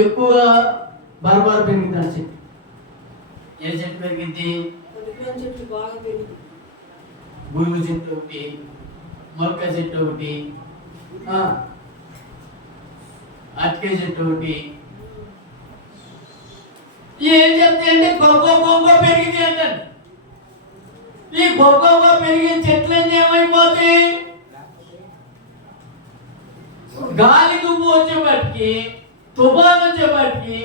ఎక్కువ బరబర పెరిగింది అని చెట్టు. ఏ చెట్టు పెరిగింది? చెట్టు బాగా పెరిగింది. గురువు చెట్టు ఒకటి, మొక్క చెట్టు ఒకటి, అటికే చెట్టు ఒకటి. ఏం చెప్తే అంటే గొప్ప పెరిగింది అంటారు. ఈ గొప్ప పెరిగిన చెట్లన్నీ ఏమైపోతాయి? గాలికి వచ్చేపటికి, తుఫాను వచ్చేపటికి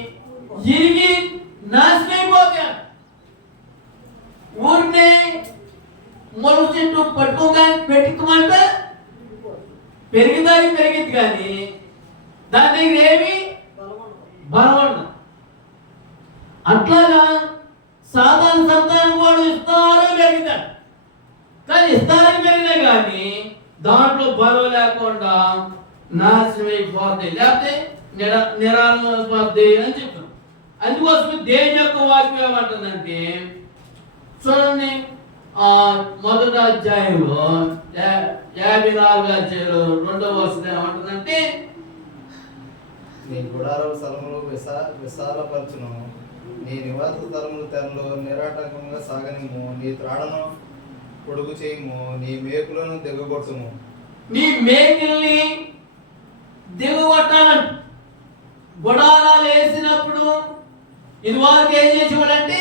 ఇరిగి నాశనమైపోతాయి. ఊరిని మొలక చెట్టు పట్టుకోగానే పెట్టుకోమంటే పెరిగింది కానీ దాని దగ్గర ఏమి బలం ఉండదు. అట్లాగా సాధారణ సంతానం కూడా ఇస్తారని పెరిగిందాడు, కానీ ఇస్తారని పెరిగినా కానీ దాంట్లో బలం లేకుండా నాశనమైపోతాయి, లేకపోతే నిరాశపోతాయి అని చెప్తాం. అందుకోసమే దేవుని యొక్క వాక్యం ఏమంటుందంటే చూడండి, మొదటి అధ్యాయంలో 54వ అధ్యాయంలో 2వ వచనం ఏమంటుందంటే, నీ గుడారపు స్థలములు విశాలపరచును, నీ నివాస స్థలములు తెరలు నిరాటంకంగా సాగనిమ్ము, నీ త్రాడను పొడుగు చేయము, నీ మేకులను దిగగొట్టుము. నీ మేకుల్ని దిగగొట్టాలంట. గుడారాలు వేసినప్పుడు ఇది వారికి ఏం చేసేవాళ్ళంటే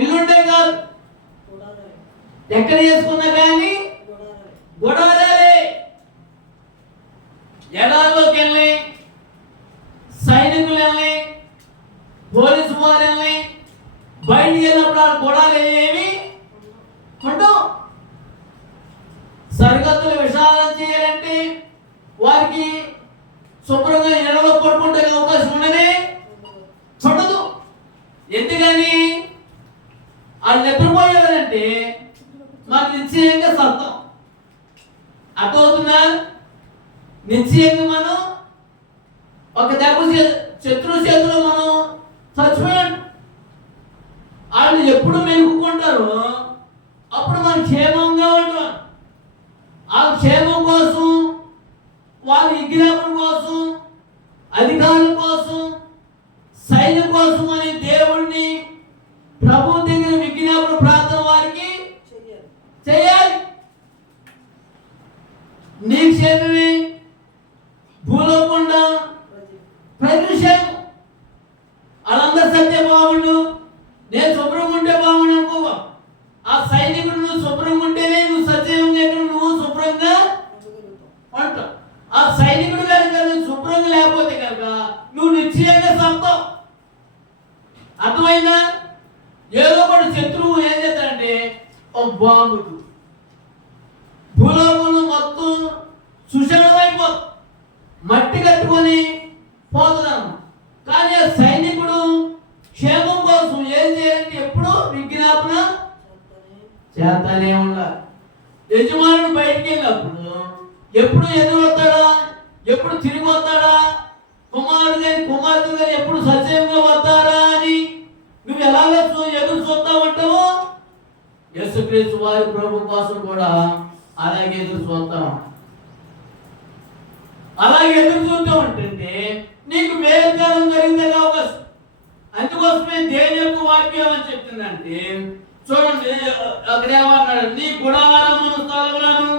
ఇల్లుంటే కాదు, ఎక్కడ చేసుకున్నా కానీ గుడారాలే. ఎడారిలోకి వెళ్ళి సైనికులు వెళ్ళి పోలీసు వారు వెళ్ళి బయటికి వెళ్ళినప్పుడు ఆ గుడాలు ఏమి ఉండవు. సరిహద్దులు విశాలం చేయాలంటే వారికి శుభ్రంగా ఎడలో పడుకుంటే అవకాశం ఉండనే చూడదు. ఎందుకని వాళ్ళు నిద్రపోయారంటే మాకు నిశ్చయంగా సత్తం అర్థమవుతుందా? నిశ్చయంగా మనం ఒక దెబ్బ శత్రు చేతిలో మనం చచ్చిపోయాడు. వాళ్ళు ఎప్పుడు మెలుగుకుంటారో అప్పుడు మనం క్షేమంగా ఉంటాం. ఆ క్షేమం కోసం, వాళ్ళ విజ్ఞాపన కోసం, అధికారుల కోసం, సైన్యం కోసం అని దేవుణ్ణి ప్రభు దగ్గర విజ్ఞాపన ప్రార్థన వారికి చేయాలి. నీ క్షేమమే భూలోకుండా ప్రజల క్షేమం. వాళ్ళందరూ సత్య బాగుండు, నేను శుభ్రంగా ఉంటే బాగుండు అనుకోవా. ఆ సైనికుడు నువ్వు శుభ్రంగా ఉంటేనే నువ్వు సత్యంగా నువ్వు శుభ్రంగా ఉంటావు. ఆ సైనికుడు కనుక నువ్వు శుభ్రంగా లేకపోతే కనుక నువ్వు నిశ్చయంగా సత్తావు. అర్థమైందా? ఏదో ఒకటి శత్రువు ఏం చేస్తాడంటే ఒక బాంబుడు భూలోకంలో మొత్తం సుషణమైపోతుంది, మట్టి కట్టుకొని పోతున్నాను. కానీ ఆ సైనికుడు క్షేమం కోసం ఏం చేయాలంటే ఎప్పుడు విజ్ఞాపన చేస్తానే ఉండాలి. యజమానుడు బయటికి వెళ్ళినప్పుడు ఎప్పుడు ఎదురొస్తాడా, ఎప్పుడు తిరిగి వస్తాడా, కుమార్తె గారు ఎప్పుడు సజీవంగా వస్తారా అని నువ్వు ఎలాగో ఎదురు చూస్తా ఉంటావు. యేసుక్రీస్తు వారి ప్రభు కోసం కూడా అలాగే ఎదురు చూస్తాం. అలాగే ఎదురు చూస్తూ ఉంటుంటే నీకు మేలుకాలం జరిగిందే అవకాశం. అందుకోసమే దేవుని యొక్క వాక్యం అని చెప్తుందంటే చూడండి, అక్కడ ఏమన్నాడు? నీ గుడారమును స్థలములను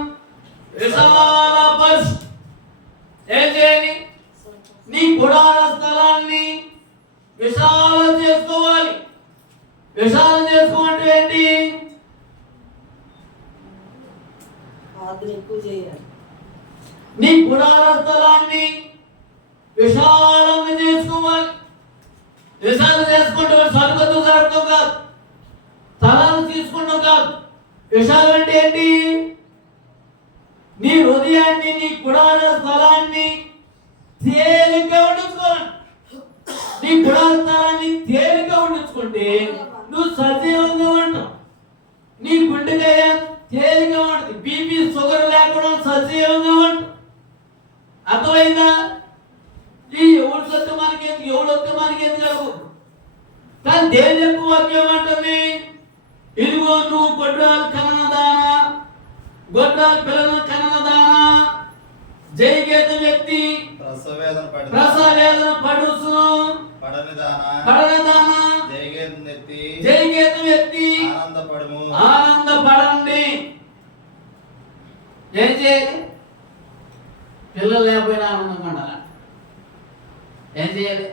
విశాలపరచు. ఏం చేయాలి? నీ గుడార స్థలాన్ని విశాలం చేసుకోవాలి. విశాలం చేసుకోమంటే ఏంటి? నీ గుడార స్థలాన్ని విశాలంగా చేసుకోవాలి. విశాలం చేసుకుంటే సరికొద్దు జరగడం కాదు, స్థలాలు తీసుకుంటాం కాదు. విశాలం అంటే ఏంటి? నీ హృదయాన్ని, నీ గుడార స్థలాన్ని తేలిగ్గా ఉండించుకోవాలి. నీ గుడార స్థలాన్ని తేలిగ్గా ఉండించుకుంటే నువ్వు సజీవంగా ఉంటావు. నీ గుండెకాయ తేలిగ్గా ఉంటుంది, బీపీ షుగర్ లేకుండా సజీవంగా ఉంటావు. అర్థమైందా? ఈ ఎవడు సత్య మనకి ఎందుకు, ఎవడు వస్తే మనకి ఎందుకు జరగదు. కానీ దేవుని యొక్క వాక్యం ఏమంటుంది? ఇదిగో నువ్వు గొడ్రాలు కన్నదానా, గొడ్రాలు పిల్లలను కన్నదానా, జయగేత వ్యక్తి ప్రసవ వేదన పడుసు పడనిదాన జయగీతం ఎత్తి ఆనందపడండి. ఏం చేయాలి? పిల్లలు లేకపోయినా ఆనందంగా ఉండాలి. ఏం చేయాలి?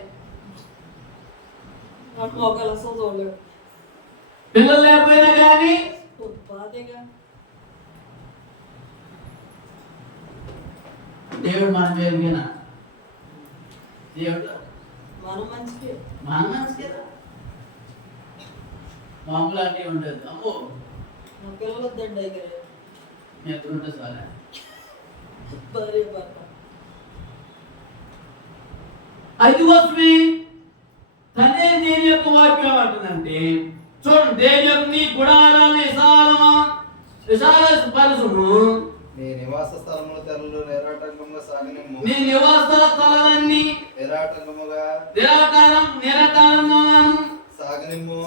పిల్లలు లేకపోయినా కానీ దేవుడు మన పేరుగా దేవుడు మన మంచి కదా మామూలు అంటే ఉండదు. అమ్మో పిల్లలు వద్దండి ఎక్కడుంటే చాలా భార్య భర్త అందుకోసమే తనే దేని యొక్క వాక్యం అంటుందంటే చూడండి, దేని యొక్క నీ గుడారాన్ని విశాల పరచుము, నీ నివాస స్థలముల తెరలు నిరాటంకముగా సాగనిమ్ము. నీ నివాస స్థలాలన్నీ నిరాటంకముగా సాగనిమ్ము.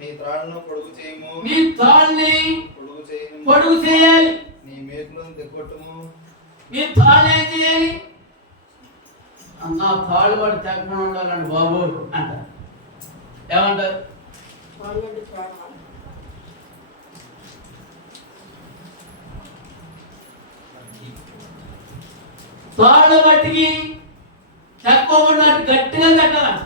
నీ త్రాడును పొడుగు చేయము. నీ తాళ్ళని పొడుగు పొడుగు చేయాలి. నీ మేకులను దిగొట్టుము. నీ తాళ్ళు ఏం చేయాలి? నా తాళ్ళు వాడు తెగకుండా ఉండాలండి బాబు అంటారు. ఏమంటారు? తాళ్ళ బట్టికి తక్కువకుండా గట్టిగా కట్టాలి.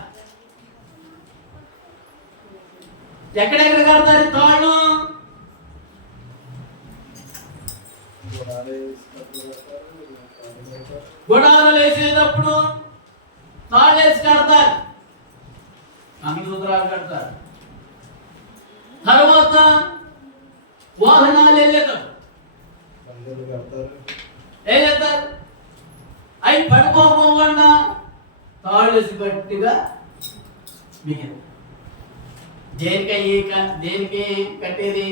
ఎక్కడెక్కడ కడతారు తాళ్ళు? గుడారాలు వేసేటప్పుడు తాళ్ళు వేసి కడతారు, మంగళసూత్రాలు కడతారు. తర్వాత వాహనాలు వెళ్ళేటప్పుడు ఏం చేస్తారు? అవి పడిపోకుండా తాళ్ళు వేసి గట్టిగా మిగిలి. దేనికి కట్టేది?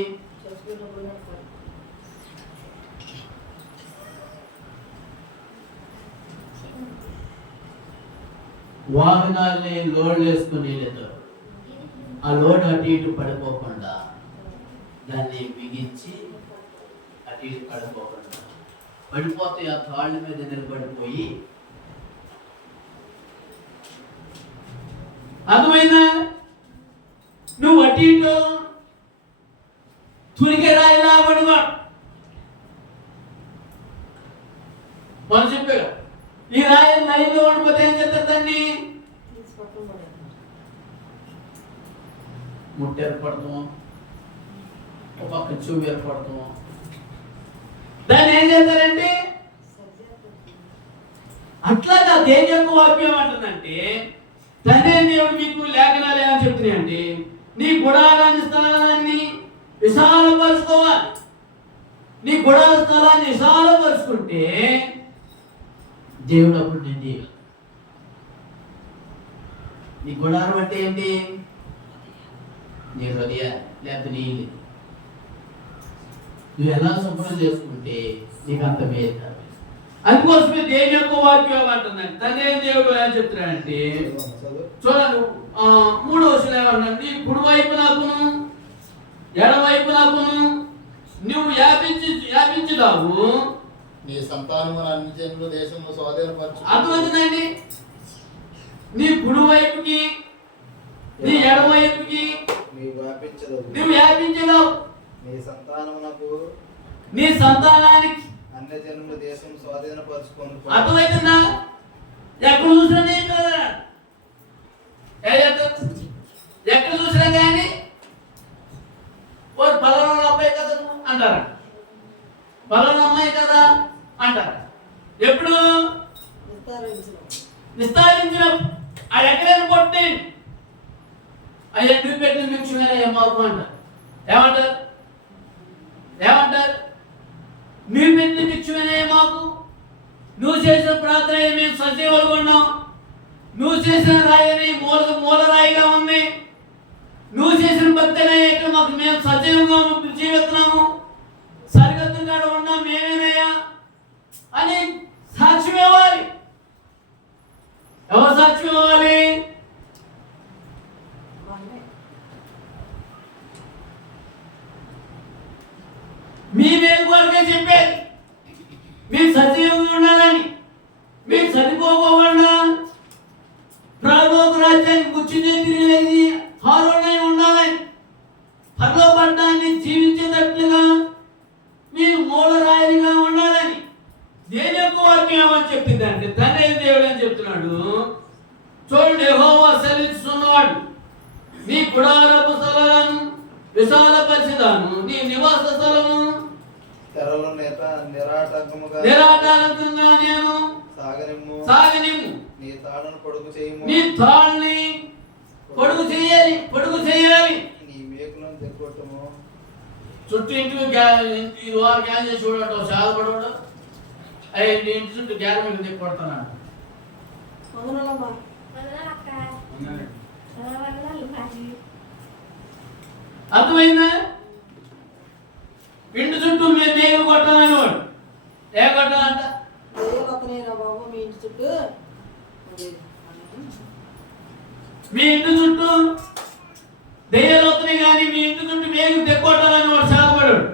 వాహనాల్ని లోడ్ వేసుకుని వెళ్ళేటప్పుడు ఆ లోడ్ అటు ఇటు పడిపోకుండా దాన్ని బిగించి అటు ఇటు పడిపోకుండా, పడిపోతే ఆ తాళ్ళ మీద నిలబడిపోయి. అర్థమైందా? నువ్వు అటు ఇటు తురిగే రాయిలా పడుకో. మనం చెప్పే ఈ రాయి లైన్లో ఉండిపోతే ఏం చేస్తారు? దాన్ని ముట్ట ఏర్పడతాము, ఒక పక్క చెవు ఏర్పడతాము. దాన్ని ఏం చేస్తారంటే అట్లాగా దేని యొక్క వాక్యం అంటుందంటే తనే దేవుడు మీకు లేఖనాలు ఏమని చెప్తున్నాయంటే నీ గుడారాన్ని స్థలాన్ని విశాలపరుచుకోవాలి. నీ గుడార స్థలాన్ని విశాలపరుచుకుంటే దేవుడు అప్పుడు నిండి. నీ గుడారం అంటే ఏంటి? నీ హృదయ లేకపోతే నీ ఇల్లు. నువ్వు ఎలా శుభ్రం చేసుకుంటే నీకు అంత మేలు. అందుకోసమే దేవుని యొక్క వాక్యం అంటుందండి. తనే దేవుడు ఏం చెప్తున్నాడంటే చూడండి 3వ వచనం ఏమన్నాడు? నీ కుడి వైపు నాకును ఎడవైపు నాకును నువ్వు వ్యాపించుదావు. నీ సంతానము అన్ని జనుల దేశంలో స్వాధీనపరచు. అర్థమవుతుందండి? నీ కుడి వైపుకి నీ ఎడవైపుకి నువ్వు వ్యాపించదావు. నీ సంతానానికి అన్ని జనుల దేశం స్వాధీనపరచుకొని. అర్థమవుతుందా? ఎక్కడ చూసినా నేను కదా, ఎక్కడ చూసినా కానీ పలానా అబ్బాయి కదా అంటారు, పలానా అమ్మాయి కదా అంటారు. ఎప్పుడు విస్తారించిన ఆ ఎక్కడైనా కొట్టి అయ్యా నువ్వు పెట్టిన నిమిషమేనా ఏమాకు అంటారు. ఏమంటారు? నువ్వు పెట్టిన నిమిషమేనా మాకు, నువ్వు చేసిన ప్రార్థన మేము సజీవులుగా ఉన్నాం, నువ్వు చేసిన రాయని మూల రాయిగా ఉంది, నువ్వు చేసిన భక్తనే మాకు మేము సజీవంగా జీవిస్తున్నాము, సరిహద్దుగా ఉన్నాం మేమేనయ్యా అని సాక్ష్యం ఇవ్వాలి. ఎవరు సాక్ష్యం ఇవ్వాలి? మీ మేలు కొరకే చెప్పేది. మీరు సజీవంగా ఉండాలని, మీరు కలిగింది అంటే తండ్రి అయిన దేవుడు అని చెప్తున్నాడు. చూడండి, యెహోవా సెలవిస్తున్నాడు, నీ గుడారపు స్థలాలను విశాలపరిచిదాను, నీ నివాస స్థలము తెరలు నిరాటంకముగా నేను సాగనిమ్ము. నీ తాడును పొడుగు చేయము. నీ తాళ్ళని పొడుగు చేయాలి. నీ మేకులను తెగొట్టుము. చుట్టూ ఇంటికి ఇది వారు గ్యాన్ చేసి చూడటం సాధపడవడం అవి ఇంటి చుట్టూ గ్యాన్ మీద తెప్పి కొడుతున్నాడు. వందనాలమ్మా. అర్థమైందా? ఇంటి చుట్టూ మేము మేలు కొట్టాలని వాడు ఏ కొట్టాలంట? దయ్యాలు వస్తున్నాయిరా బాబు మీ ఇంటి చుట్టూ. మీ ఇంటి చుట్టూ దెయ్యాలు వస్తున్నాయి కానీ మీ ఇంటి చుట్టూ మేలు తెక్కొట్టాలని వాడు సాధపడాడు.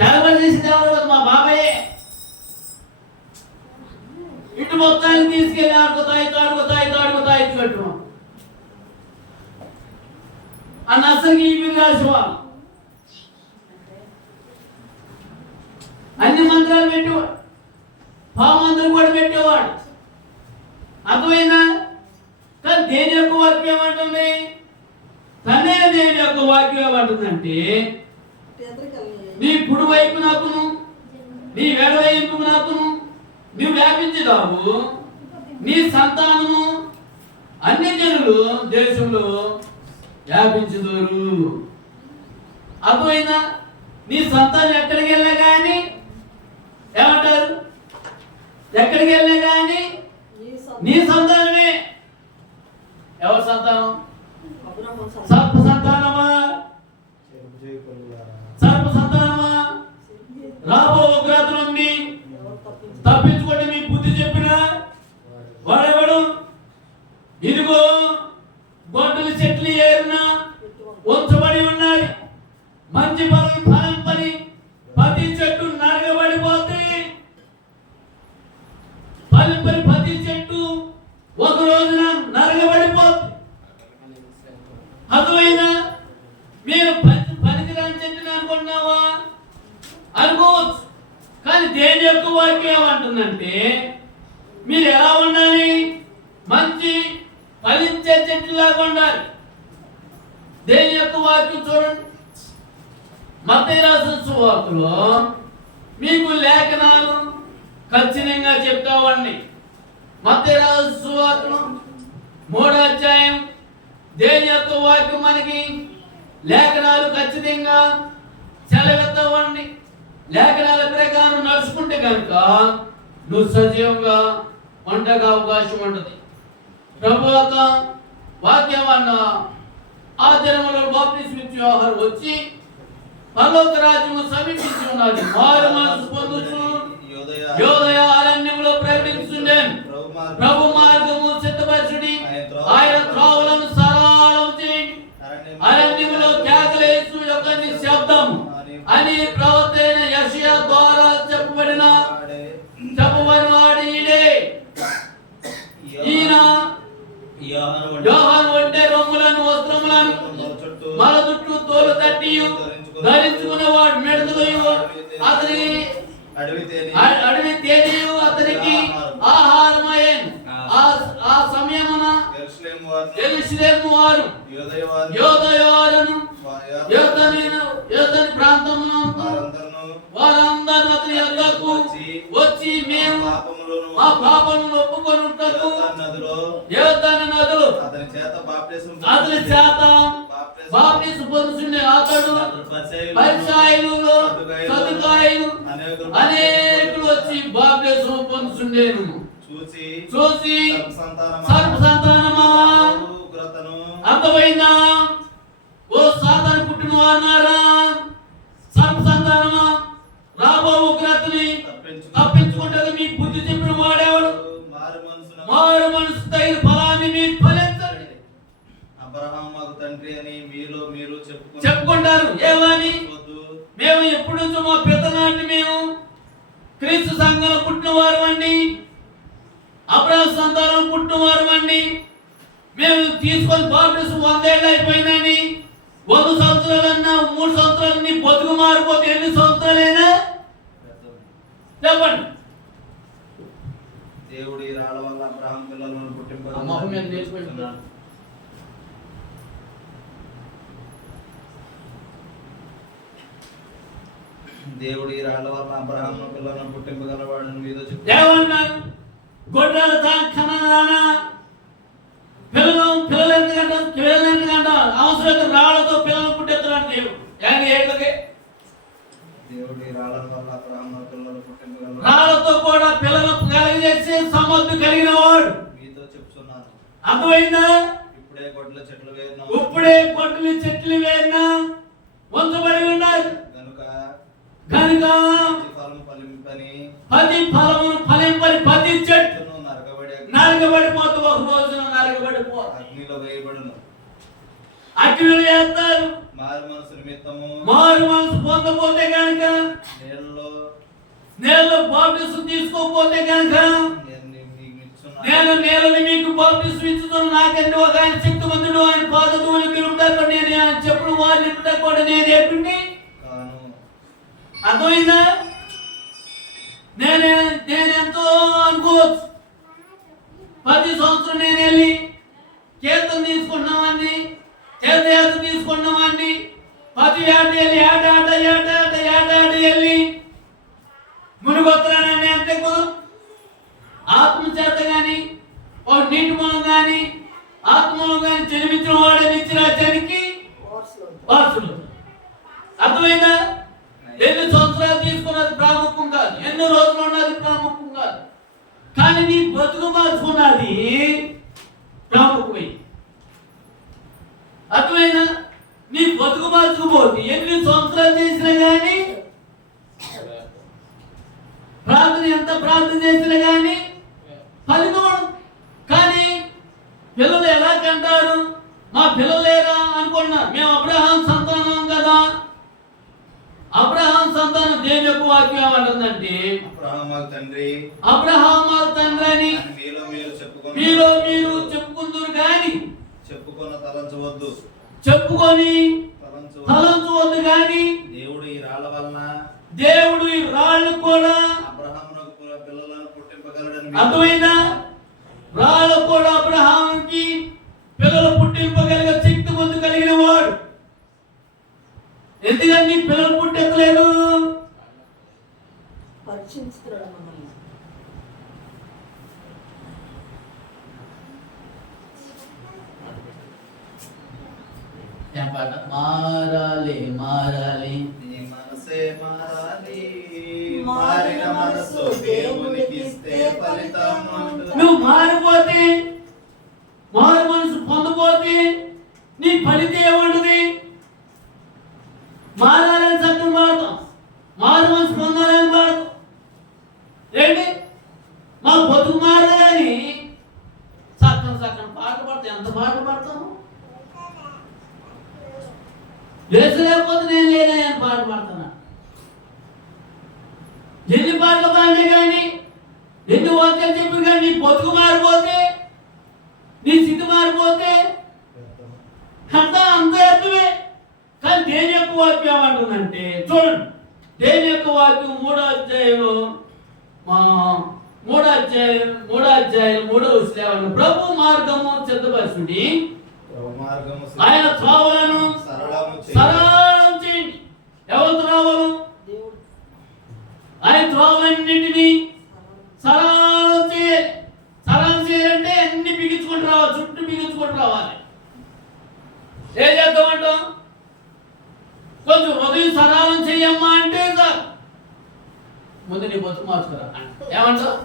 చాలా మంది చేసింది ఎవరు? మా బాబాయే. ఇంటి మొత్తాన్ని తీసుకెళ్ళి ఆడుకుతాయి కట్టున్నాం అన్న అసలు ఈ రాసి వాళ్ళు అన్ని మంత్రాలు పెట్టేవాడు, పామంత్రం కూడా పెట్టేవాడు. అర్థమైందా? కానీ దేని యొక్క వాక్యం ఏమంటుంది? తనే దేని యొక్క వాక్యం ఏమంటుందంటే, నీ కుడి వైపు నాకును నీ ఎడవైపు నాకును నువ్వు వ్యాపించుదావు, నీ సంతానము అన్ని జనులు దేశంలో వ్యాపించుదురు. అర్థమైందా? నీ సంతానం ఎక్కడికి వెళ్ళా కానీ ఏమంటారు? ఎక్కడికి వెళ్ళా కానీ నీ సంతానమే. ఎవరి సంతానం? సర్ప సంతానమా? సర్ప సంతానమా? రాబో ఉగ్రత నుండి తప్పించుకోండి మీ బుద్ధి చెప్పిన వాడెవడు? ఇదిగో గొడ్డలి చెట్లు ఏరిన ఉంచబడి ఉన్నాయి, మంచి ఫలం పని ప్రతి చెట్టు నరగబడిపోతుంది. ఫలింపని ప్రతి చెట్టు ఒక రోజున నరగబడిపోతుంది. అర్థమైనా? మీరు పనికిరాని చెట్టుని అనుకుంటున్నావా? అనుకోవచ్చు. కానీ దేని యొక్క వాక్యం ఏమంటుందంటే, మీరు ఎలా ఉండాలి? మంచి ఫలించే చెట్టులాగా ఉండాలి. దేని యొక్క వాక్యం చూడండి, మత్తయి రాసిన సువార్తలో మీకు లేఖనాలు ఖచ్చితంగా చెప్తావండి. మత్తయి రాసిన సువార్తలో 3వ అధ్యాయం దేని యొక్క వాక్యం మనకి లేఖనాలు ఖచ్చితంగా సెలవెత్తావండి. లేఖనాల ప్రకారం నడుచుకుంటే కనుక నువ్వు సజీవంగా ఉండగా అవకాశం ఉంటుంది. ప్రభు యొక్క వాక్యం అన్న ఆ దినములో బాప్తిస్మ ఇచ్చే యోహాను వచ్చి పరలోక రాజ్యము సమీపించి ఉన్నది, మారు మనసు పొందుచు యోదయ అరణ్యములో ప్రకటించుండెను, ప్రభు మార్గము సిద్ధపరచుడి, ఆయన త్రోవలను సరళం చేయండి, అరణ్యములో కేకలేసు యొక్క నిశ్శబ్దం అని ప్రవక్త అయిన యెషయా ద్వారా చెప్పబడిన వాడు ఈడే. ఈయన యోహాను అంటే రొమ్ములను వస్త్రములను మల చుట్టూ తోలు తట్టి ధరించుకునేవాడు, మెడతలు అతని అడవి తేనెయు అతనికి ఆహారమయ్యేను. ఆ సమయమున యెరూషలేము వారు యోదయవారును యోర్దాను ప్రాంతమును వారందరూ అతని యొద్దకు వచ్చి మేము మా పాపములను ఒప్పుకొనుటకు యోర్దాను నదులు అతని చేత బాప్తిస్మం పొందుచుండే అతడు పరిసయ్యులు సదుకాయులు అనేకులు వచ్చి బాప్తిస్మం పొందుచుండేను. చూసి సర్ప సంతానమా, అర్థమైందా? ఓ సాతాను పుట్టిన వారున్నారా, సర్ప సంతానమా, రాబో ఉగ్రతని తప్పించుకుంటారు. మీ బుద్ధి చెప్పిన వాడేవాడు? మారు మనసు తగిన ఫలాన్ని మీరు ఫలించండి. అబ్రహాము మాకు తండ్రి అని మీరు చెప్పుకుంటారు. ఏమని? మేము ఎప్పటి నుంచో మా పితనాటి మేము క్రీస్తు సంఘంలో పుట్టిన వారు అండి, అబ్రహాము సంతానం పుట్టిన వారు అండి, మేము తీసుకొని బాప్టిజం 100 ఏళ్ళు అయిపోయిందని, 100 సంవత్సరాలన్నా 3 సంవత్సరాలు నీ బతుకు మారిపోతే ఎన్ని సంవత్సరాలైనా చెప్పండి. దేవుడి రాళ్ళ వల్ల అబ్రహాం పిల్లలను ఆ మొహం మీద నేర్చుకుంటున్నాడు. దేవుడి రాళ్ళ వల్ల అబ్రహాం పిల్లలను పుట్టింపగలవాడు మీతో ఏమన్నారు? గొడ్రాల కనరానా పిల్లలు ఎందుకంటే అవసరం రాళ్లతో పిల్లలు పుట్టెత్తున్నాడు దేవుడు. ఏంటది? దేవుడి రాళ్ళ వల్ల అబ్రహాం పిల్లలు పుట్టింపగలవాడు రాళ్లతో కూడా పిల్లలు కలిగజేసి సమర్థు కలిగిన వాడు మీతో చెప్తున్నాను. అర్థమైందా? ఇప్పుడే గొడ్ల చెట్లు వేరిన ఇప్పుడే గొడ్లు చెట్లు వేరిన వంచబడి ఉన్నారు కనుక ఫలము ఫలింపని పది ఫలమును ఫలింపని ప్రతి చెట్టు నరకబడిపోతూ ఒక రోజున నరకబడిపో అగ్నిలో వేయబడును. అగ్నిలో వేస్తారు. మారు మనసు నిమిత్తము మారు మనసు పొందపోతే కనుక నేలలో బాప్టిజం తీసుకోకపోతే కనుక నేను నేలని మీకు బాప్టిజం ఇస్తున్నాను. నాకంటే ఒక ఆయన శక్తిమంతుడు, ఆయన పాదధూళి తిరుగుతారు. నేను ఆయన చెప్పుడు వారిని కూడా నేను చెప్పింది అర్థమైందా? నేనెంతో అనుకోవచ్చు. ప్రతి సంవత్సరం నేను వెళ్ళి కీర్తన తీసుకున్నామని తీర్థయాత్ర తీసుకున్నామని ప్రతి ఏట వెళ్ళి మునిగొత్తానని అంతే కుదరం. ఆత్మ చేత కానీ ఒక నీటి మూలం కానీ ఆత్మూలం కానీ జన్మించిన వాడే నిత్యరాజ్యానికి వారసులు. అర్థమైందా? ఎన్ని సంవత్సరాలు తీసుకున్నది ప్రాముఖ్యం కాదు, ఎన్ని రోజులు ఉన్నది ప్రాముఖ్యం కాదు, కానీ నీ బతుకు మార్చుకున్నది ప్రాముఖ్యమై. అర్థమైనా? నీ బతుకు మార్చుకుపోతే ఎన్ని సంవత్సరాలు చేసినా కానీ ఎంత ప్రార్థన చేసినా కానీ ఫలితం. కానీ పిల్లలు ఎలా కంటారు? మా పిల్లలు లేరా అనుకున్నారు. మేము అబ్రహాం సంతానం కదా. అబ్రహాం సంతానం దేని యొక్క వాక్యం ఏమంటుందంటే అబ్రహాం తండ్రి అని మీలో మీరు చెప్పుకుందరు కానీ చెప్పుకొని తలంచవద్దు కానీ దేవుడు ఈ రాళ్ళు కూడా అర్థమైందా? రాళ్ళు కూడా అబ్రహాంకి పిల్లలు పుట్టింపగలిగే శక్తి పొందు కలిగిన వాడు. ఎందుకని పిల్లలు పుట్టెత్తలేదు? పరీక్షించుతున్నాడు మమ్మల్ని. మారాలి మారాలి మనసే మారాలి. మారిన మనసు దేవునికి ఇస్తే ఫలితం. నువ్వు మారిపోతే మారు మనసు పొందపోతే నీ ఫలితం ఏముంటది? మారాలని చట్టం పాడతాం, మారు మనసు పొందాలని పాడతాం. ఏంటి మా బతుకు మారాలని చక్కని పాట పడతాం. ఎంత పాట పడతాము? లేచ లేకపోతే నేను లేదని పాట పడుతున్నా. ఎన్ని పాటలు పాడినా కానీ ఎన్ని వాక్యాలు చెప్పి కానీ నీ బతుకు మారిపోతే నీ స్థితి మారిపోతే అంత అర్థమే. కానీ దేని యొక్క వాక్యం ఏమంటుందంటే చూడండి, దేని యొక్క వాక్యం 3వ అధ్యాయంలో 3వ వచనం ప్రభు మార్గము సిద్ధపరచుడి, ఆయన త్రోవలను సరళం చేయండి. ఎవరు త్రోవలు? ఆయన త్రోవలన్నింటినీ సరళం చేయాలి. సరళం చేయాలంటే అన్ని బిగించుకొని రావాలి, చుట్టూ బిగించుకొని రావాలి. ఏం చేద్దామంటాం? కొంచెం హృదయం సరళం చెయ్యమ్మా అంటే సార్ ముందు నీ బతుకు మార్చుకురా. ఏమంటావు?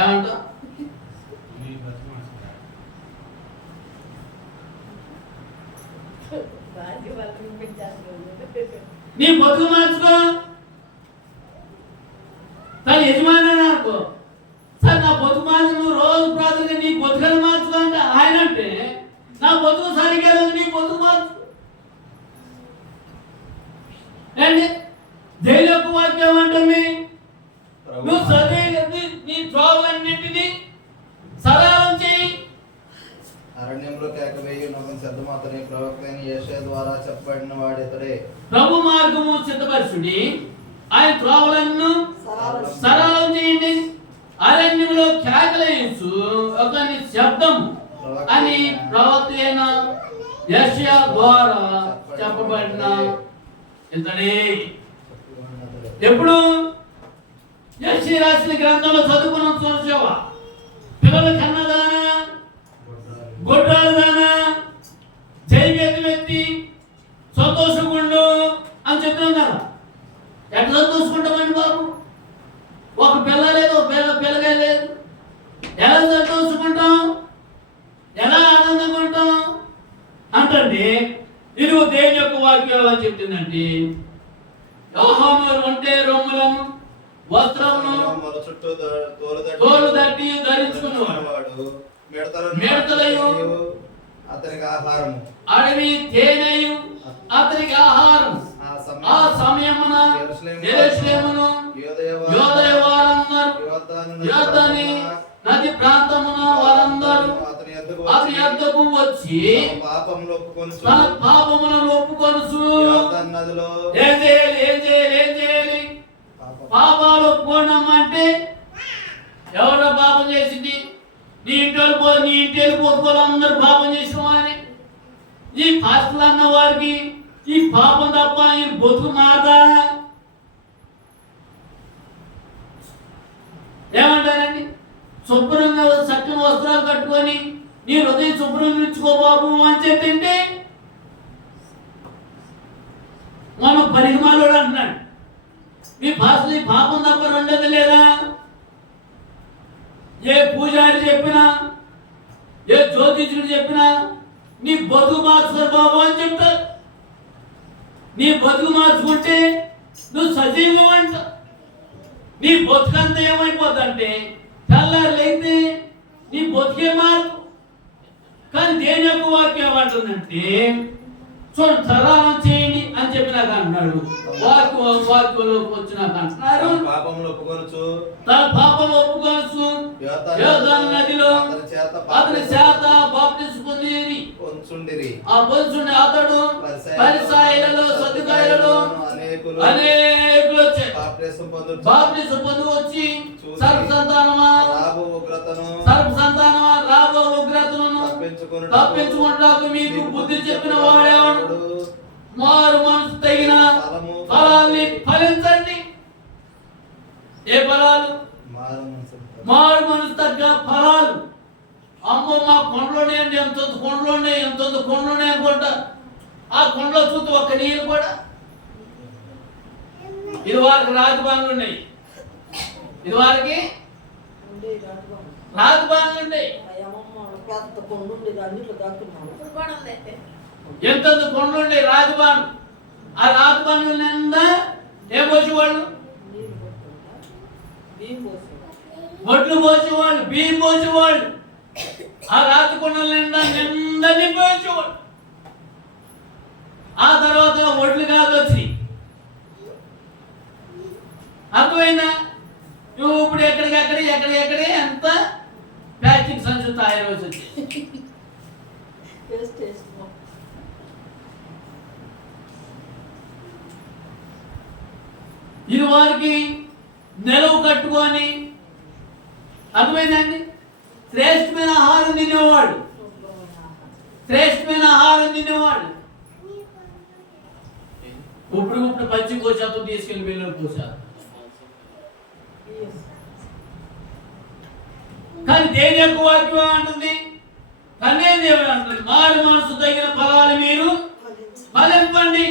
ఏమంటావు? నీ బతుకు మార్చుకో. తన యజమాని అనుకో, సార్ నా బతుకు మార్చు, నువ్వు రోజు ప్రార్థన నీ బతుకుని మార్చుకో అంటే ఆయన అంటే నా బతుకు సరిగ్గా లేదు, నీ బతుకు మార్చు. ఏంటి దేవుని యొక్క వాక్యం అంటుంది? నువ్వు చదివి నీ త్రోవలన్నింటినీ సరళం చేయి. అరణ్యంలో కేక వేయు నమ్మని శబ్దమాతని ప్రవక్త అయిన యెషయా ద్వారా చెప్పబడిన వాడితడే. ప్రభు మార్గము సిద్ధపరచుడి, ఆయన త్రోవలను సరళం చేయండి. అరణ్యంలో కేకలేయచ్చు ఒక శబ్దం అని ప్రవక్త అయిన యెషయా ద్వారా చెప్పబడిన ఇంతడే. ఎప్పుడు యెషయా రాసిన గ్రంథంలో చదువుకున్న చూసావా? పిల్లల కన్నదానా, గొడ్రాలదానా, జైవేతి సంతోషకుండు అని చెప్తున్నాం కదా. ఎట్లా సంతోషకుంటామండి బాబు? ఒక పిల్ల లేదు, ఒక పిల్లగా లేదు. ఎలా సంతోషకుంటాం, ఎలా ఆనందంగా ఉంటాం అంటే ఇదిగో దేవుని యొక్క వాక్యం అని చెప్తుందండి. యోహాను ఒంటె రొమ్ములను వస్త్రమును తోలు దట్టి ధరించుకున్నవాడు మిడతలయు అతనికి ఆహారము, అడవి తేనెయు అతనికి ఆహారం. ఆ సమయమున యెరూషలేమును యూదయ వారందరూ యోర్దాను నది ప్రాంతమున వారందరూ అతని యొద్దకు వచ్చి తన పాపములను ఒప్పుకొనుచు ఏం చేయాలి? పాపాలు ఒప్పుకోవడమంటే ఎవరో పాపం చేసింది, నీ ఇంటి పోతుకోవాలి అందరూ పాపం చేసిన వారి. ఈ పాస్టర్లు అన్న వారికి ఈ పాపం తప్ప ఈ బతుకు మారదా? ఏమంటారండి? శుభ్రంగా చక్కని వస్త్రాలు కట్టుకొని నీ హృదయం శుభ్రంగా ఇచ్చుకో బాబు అని చెప్పింటే మనం పరిగమాలో అంటున్నాడు. మీ పాస్టర్ ఈ పాపం తప్ప రెండోది లేదా? ఏ పూజారి చెప్పినా, ఏ జ్యోతిష్యుడు చెప్పినా నీ బతుకు మార్చుకో బాబు అని చెప్తారు. నీ బతుకు మార్చుకుంటే నువ్వు సజీవం అంట. నీ బతుకంతా ఏమైపోతుందంటే తెల్లారులైతే నీ బతుకే మార్పు. కానీ దేని యొక్క వాక్యం ఏమంటుందంటే చూడండి, సరళం చేయండి అని చెప్పినాక అంటున్నాడు. వాక్యంలోకి వచ్చినాక అంటున్నారు తన పాపంలో ఒప్పుకొనొచ్చు యోర్దాను నదిలో అతని చేత బాప్తిస్మం పొందిరి. ఆ పొందుచుండి అతడు పరిసయ్యులలో సద్దుకాయులలో అనేకులు వచ్చారు. బాప్తిస్మం పొంది వచ్చి సర్వ సంతానమా రాబో ఉగ్రతను తప్పించుకుంటాకు మీకు బుద్ధి చెప్పిన వాడేవాడు. మారు మనసు తగిన ఫలాల్ని ఫలించండి. ఏ ఫలాలు? మారు మనసు తగ్గ ఫలాలు. అమ్మో మా కొండలోనే అండి, ఎంత కొండలోనే అనుకుంటా. ఆ కొండలో చూస్తే ఒక్క నీళ్ళు కూడా. ఇది వారికి రాజభవన్లు ఉన్నాయి, ఇది వారికి రాజభవన్లు ఉన్నాయి. ఎంత కొండలు ఉండే రాజభవన్. ఆ రాజభవన్ నిండా ఏం పోసేవాళ్ళు? ఒడ్లు పోసేవాళ్ళు, బియ్యం పోసేవాళ్ళు. ఆ రాజకొండల నిండా నింపేసేవాళ్ళు. ఆ తర్వాత ఒడ్లు కాదు వచ్చి అర్థమైందా? ఇప్పుడు ఎక్కడికెక్కడే ఎంత ప్లాస్టిక్ సంచులు తయారు వచ్చి ఇది వారికి నిలవ కట్టుకొని అర్థమైందండి. శ్రేష్టమైన ఆహారం తినేవాడు ఇప్పుడు పచ్చి కోసాతో తీసుకెళ్లి వెళ్ళి కోసారు. కానీ దేని యొక్క వాక్యం అంటుంది, కన్నేది అంటుంది, మారు మనసు తగిన ఫలాలు మీరు ఫలింపండి.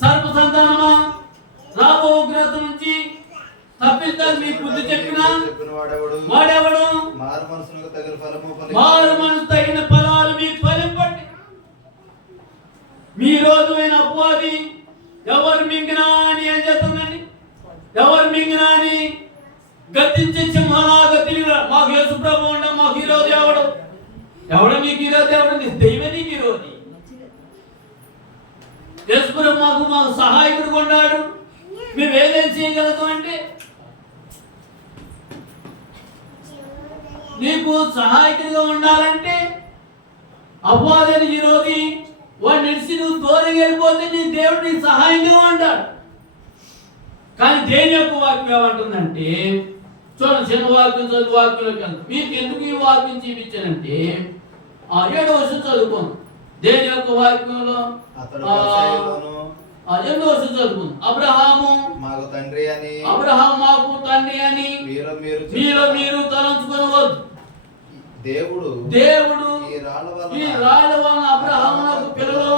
సర్వ సంతానమా రాబో ఉగ్రత నుంచి తప్పించాలి మీకు బుద్ధి చెప్పిన వాడెవడు? మారు మనసు తగిన ఫలాలు మీకు ఫలింపండి. మీ రోజుమైన అపవాది ఎవరు మింగినా అని ఏం చేస్తుందండి? ఎవరు మింగినా అని గతించే సింహలాగా తిరిగిరా. మాకు యేసు ప్రభు ఉండ, మాకు ఈరోజు ఎవడ మీకు ఈరోజు నీ దైవం నీకు ఈరోజు యేసు ప్రభు మాకు సహాయకుడు కొన్నాడు. మేము ఏదైనా చేయగలుగుతాం అంటే నీకు సహాయకుడిగా ఉండాలంటే అపవాదిని ఈరోజు వాడు నిలిచి నువ్వు దూరం వెళ్ళిపోతే నీ దేవుడు నీ సహాయంగా ఉంటాడు. కానీ దేని యొక్క వాక్యం ఏమంటుందంటే చూడండి, చిన్న వాక్యం చదువు వాక్యంలోకి వెళ్తాం. మీకు ఎందుకు ఈ వాక్యం చూపించానంటే 7వ వచనం చదువుకోండి. దేని యొక్క వాక్యంలో అతడు పరిసయ్యులను 8వ వచనం చదువుకోండి. అబ్రహాము మాకు తండ్రి అని మాకు తండ్రి అని మీరు తలంచుకొనవద్దు. దేవుడు ఈ రాళ్ళ వలన అబ్రహామునకు పిల్లలు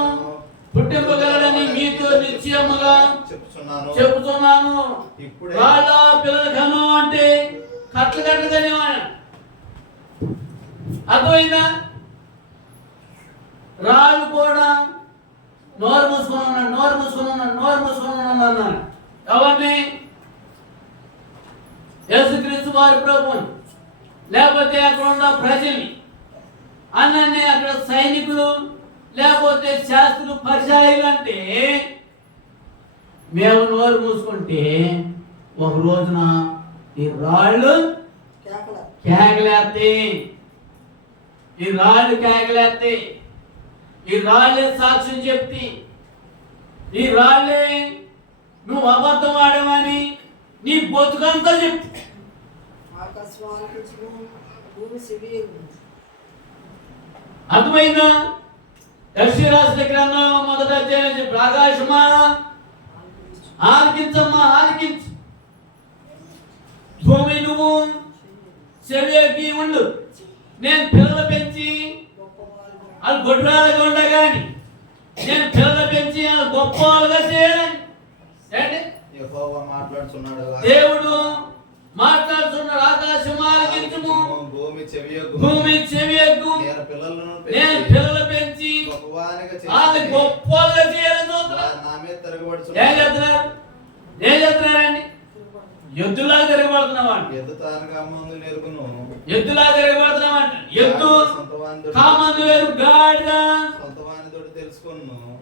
పుట్టింపగలడని మీతో నిశ్చయముగా చెప్తున్నాను. రాళ్ళ పిల్లల కను అంటే కట్లు కనేవాడు. అర్థమైందా? రాళ్ళు కూడా నోరు మూసుకొని ఉన్నాడు అన్నాడు. ఎవరిని? యేసుక్రీస్తు వారి ప్రభువుని, లేకపోతే అక్కడ ఉన్న ప్రజల్ని అన్నీ, అక్కడ సైనికులు లేకపోతే శాస్త్రులు పరిచయాలు. అంటే మేము నోరు మూసుకుంటే ఒక రోజున ఈ రాళ్ళు కేకలేస్తాయి. ఈ రాళ్ళే సాక్ష్యం చెప్తి. ఈ రాళ్ళే నువ్వు అబద్ధం ఆడమని నీ బతుకంతా చెప్తి. అర్థమైందా? యెషయా రాసిన గ్రంథం 1వ అధ్యాయం చెప్పి, ఆకాశమా ఆలకించమ్మా ఆలకించు, భూమి నువ్వు చెవికి ఉండు. నేను పిల్లలు పెంచి వాళ్ళు గొడ్రాలుగా ఉండగాని నేను పిల్లలు పెంచి వాళ్ళు గొప్ప వాళ్ళుగా చేయాలని యెహోవా మాట్లాడుతున్నాడు. దేవుడు మాట్లాడుతున్నాడు. ఆకాశం ఆలకించుము, భూమి చెవియొగ్గు. నేను పిల్లలు పెంచి వాళ్ళు గొప్ప వాళ్ళుగా చేయాలని చూస్తున్నాడు. ఏం చేస్తున్నారండి? ఎద్దులాగా తిరగబడుతున్నావాడు. ఎద్దులాగా తిరగబడుతున్నావాడు. ఎద్దు కామందు వేరు గాడిద తెలుసుకున్నాను.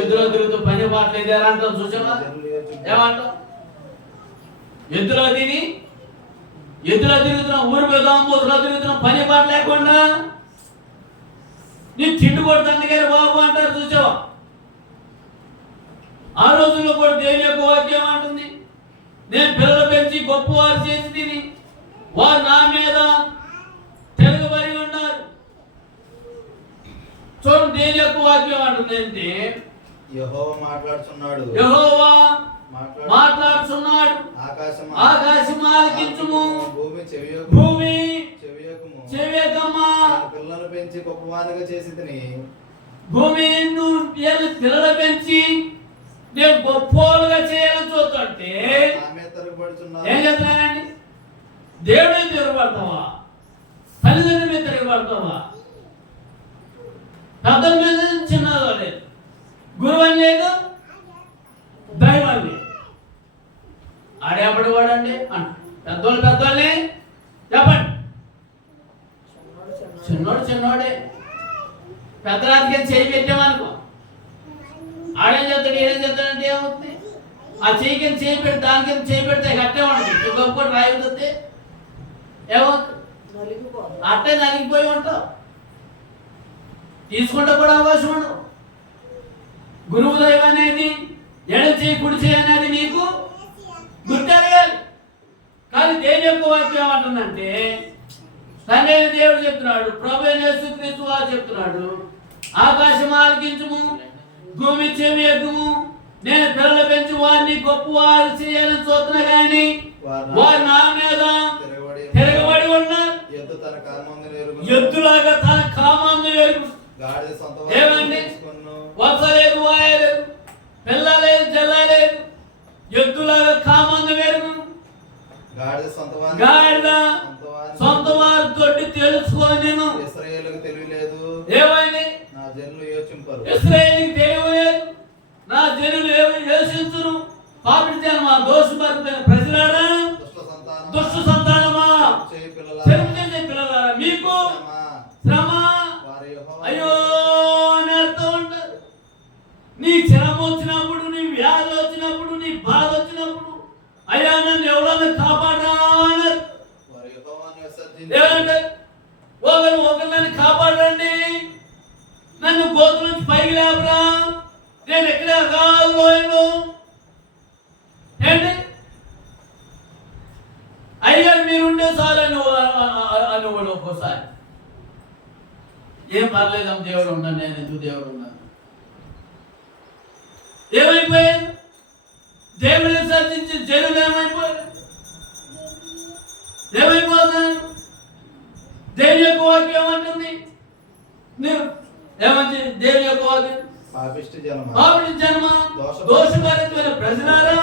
ఎద్దులో తిరుగుతూ పని పాటలేదు అంటాం. చూసావా? ఏమంటాం? ఎద్దులో తిరుగుతున్నాం, ఊరి మీద మూతలో తిరుగుతున్నాం, పని పాట లేకుండా నీ తిండి కొడుతుంది కానీ బాబు అంటారు. చూసావా? ఆ రోజుల్లో కూడా దేవుని యొక్క వాక్యం అంటుంది, నేను పిల్లలు పెంచి గొప్పవారు చేసి తిని వారు నా మీద తిరగబడి ఉన్నారు. చూడండి, దేవుని యొక్క వాక్యం అంటుంది అంటే యెహోవా మాట్లాడుతున్నాడు. ఆకాశం ఆలకించుము, భూమి చెవియొగ్గుము. పిల్లలు పెంచి గొప్పవానిగా చేసి తిని భూమి నువ్వు పిల్లలు పెంచి నేను గొప్పలుగా చేయాలని చూస్తుంటే ఏం చేస్తున్నానండి? దేవుడి మీద తిరగబడతావా? తల్లిదండ్రుల మీద తిరగబడతావా? పెద్దల మీద చిన్నదో లేదు, గురువు లేదు, దైవం లేదు. ఆడేపడి వాడండి అంట. పెద్దోళ్ళే చెప్పండి. చిన్నోడే పెద్ద రాజకీయం చేయి పెట్టామనుకో, ఆడేం చేస్తాడు ఏం చేస్తాడంటే ఏమవుతుంది? ఆ చెయ్యికి చేయి పెట్టి దానికి చేయి పెడితే అట్టే ఉంటుంది. గొప్ప రాయి వస్తే ఏమవుతుంది? అట్టే నలిగిపోయి ఉంటావు. తీసుకుంటే కూడా అవకాశం ఉండవు. గురువు దైవం అనేది ఎడ చేయి కుడి చేయి అనేది నీకు గుర్తెరగాలి. కానీ దేని యొక్క వాక్యం ఏమంటుందంటే తండ్రి దేవుడు చెప్తున్నాడు, ప్రభువైన యేసుక్రీస్తు వారు చెప్తున్నాడు, ఆకాశం ఆలకించుము, భూమి చెవియొగ్గుము. నేను పిల్లలు పెంచి వారిని గొప్పవారు చేయాలని చూస్తున్నా కానీ వారు నా మీద తిరగబడి ఉన్నారు. ఎద్దులాగా తన కామందు ఎరుగు. ఏమండి? వస లేదు, వాయ లేదు, పిల్ల లేదు, జల్ల లేదు. ఎద్దులాగా కామందు ఎరుగు. గాడిద సొంత వారి తోటి తెలుసుకొని నేను ఇశ్రాయేలుకు తెలియలేదు. ఏమైంది? నా జనులు యోచింపరు. ఇశ్రాయేలుకి తెలియలేదు, నా జనులు యోచించరు. పాపిడి మా దోషపరిపోయిన ప్రజలారా, దుష్ట సంతానమా, చెరుపు చేసే పిల్లలారా, మీకు శ్రమ అయ్యో నేర్తూ ఉంటారు. నీ శ్రమ వచ్చినప్పుడు, నీ వ్యాధి వచ్చినప్పుడు, నీ బాధ వచ్చినప్పుడు, అయ్యా నన్ను ఎవరన్నా కాపాడరా అన్నారు. ఒకరిని కాపాడండి, నన్ను గోతుల నుంచి పైకి లేపరా, నేను ఎక్కడ రాలో కూడా ఒక్కోసారి ఏం పర్లేదమ్మ దేవుడు ఉన్నాను, నేను ఎందుకు దేవుడు ఉన్నాను. ఏమైపోయారు? దేవుడిని సర్జించి జనులు ఏమైపోయారు? ఏమైపోతారు? దేవుని యొక్క వాక్యం ఏమంటుంది? ఏమంటే దేవుని యొక్క వాక్యం పాపిష్టి జనమా, పాపిష్టి జనమా, దోషభరితమైన ప్రజలారా,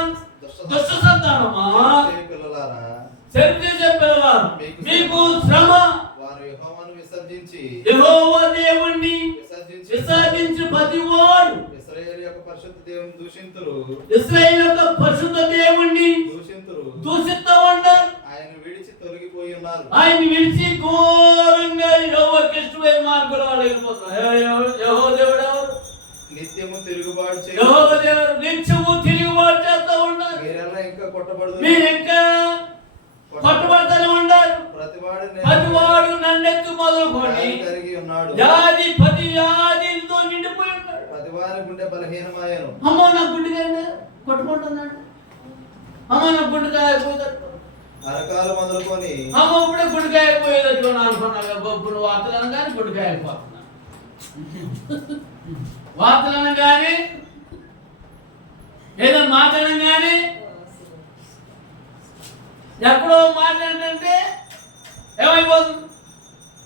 దుష్ట సంతానమా, పిల్లలారా, చెడు చేసే పిల్లలారా, మీకు శ్రమ. వారు యెహోవాను విసర్జించి యెహోవా దేవుణ్ణి విసర్జించి ప్రతివాడు ఇశ్రాయేలు యొక్క పరిశుద్ధ దేవుని దూషింతురు, ఇశ్రాయేలు యొక్క పరిశుద్ధ దేవుణ్ణి దూషిస్తూ ఉంటారు. ఆయన విడిచి తొలగిపోయి ఉన్నారు. ఆయన విడిచి ఘోరంగా యెహోవాకి ఇష్టమైన మార్గంలో వాళ్ళు వెళ్ళిపోతున్నారు. యెహోవా దేవుడు ఎవరు? నిత్యము తిరుగుబాటు చేయ యెహోవా దేవుడు నిత్యము తిరుగుబాటు చేస్తూ ఉన్నారు. మీరెల్లా ఇంకా కొట్టబడదు, మీరు ఇంకా కొట్టబడతానే ఉన్నారు. ప్రతివాడు నన్నెత్తు మొదలుకొని కలిగి ఉన్నాడు, వ్యాధి ప్రతి వ్యాధితో నిండిపోయి ఉన్నాడు. ప్రతివారి గుండె బలహీనమాయను. అమ్మో నా గుండెకాయ కొట్టుకుంటున్నాడు, అమ్మ నా గుండెకాయ అయిపోయేటట్టు, అరకాలు మొదలుకొని అమ్మ ఇప్పుడే గుండెకాయ అయిపోయేటట్టు అనుకున్నాను. గొప్పలు వార్తలు అనగానే గుండెకాయ అయిపోతున్నాను, వార్తలు అనగానే ఏదో మాట్లాడగానే ఎక్కడో మాట్లాడంటే ఏమైపోతుంది?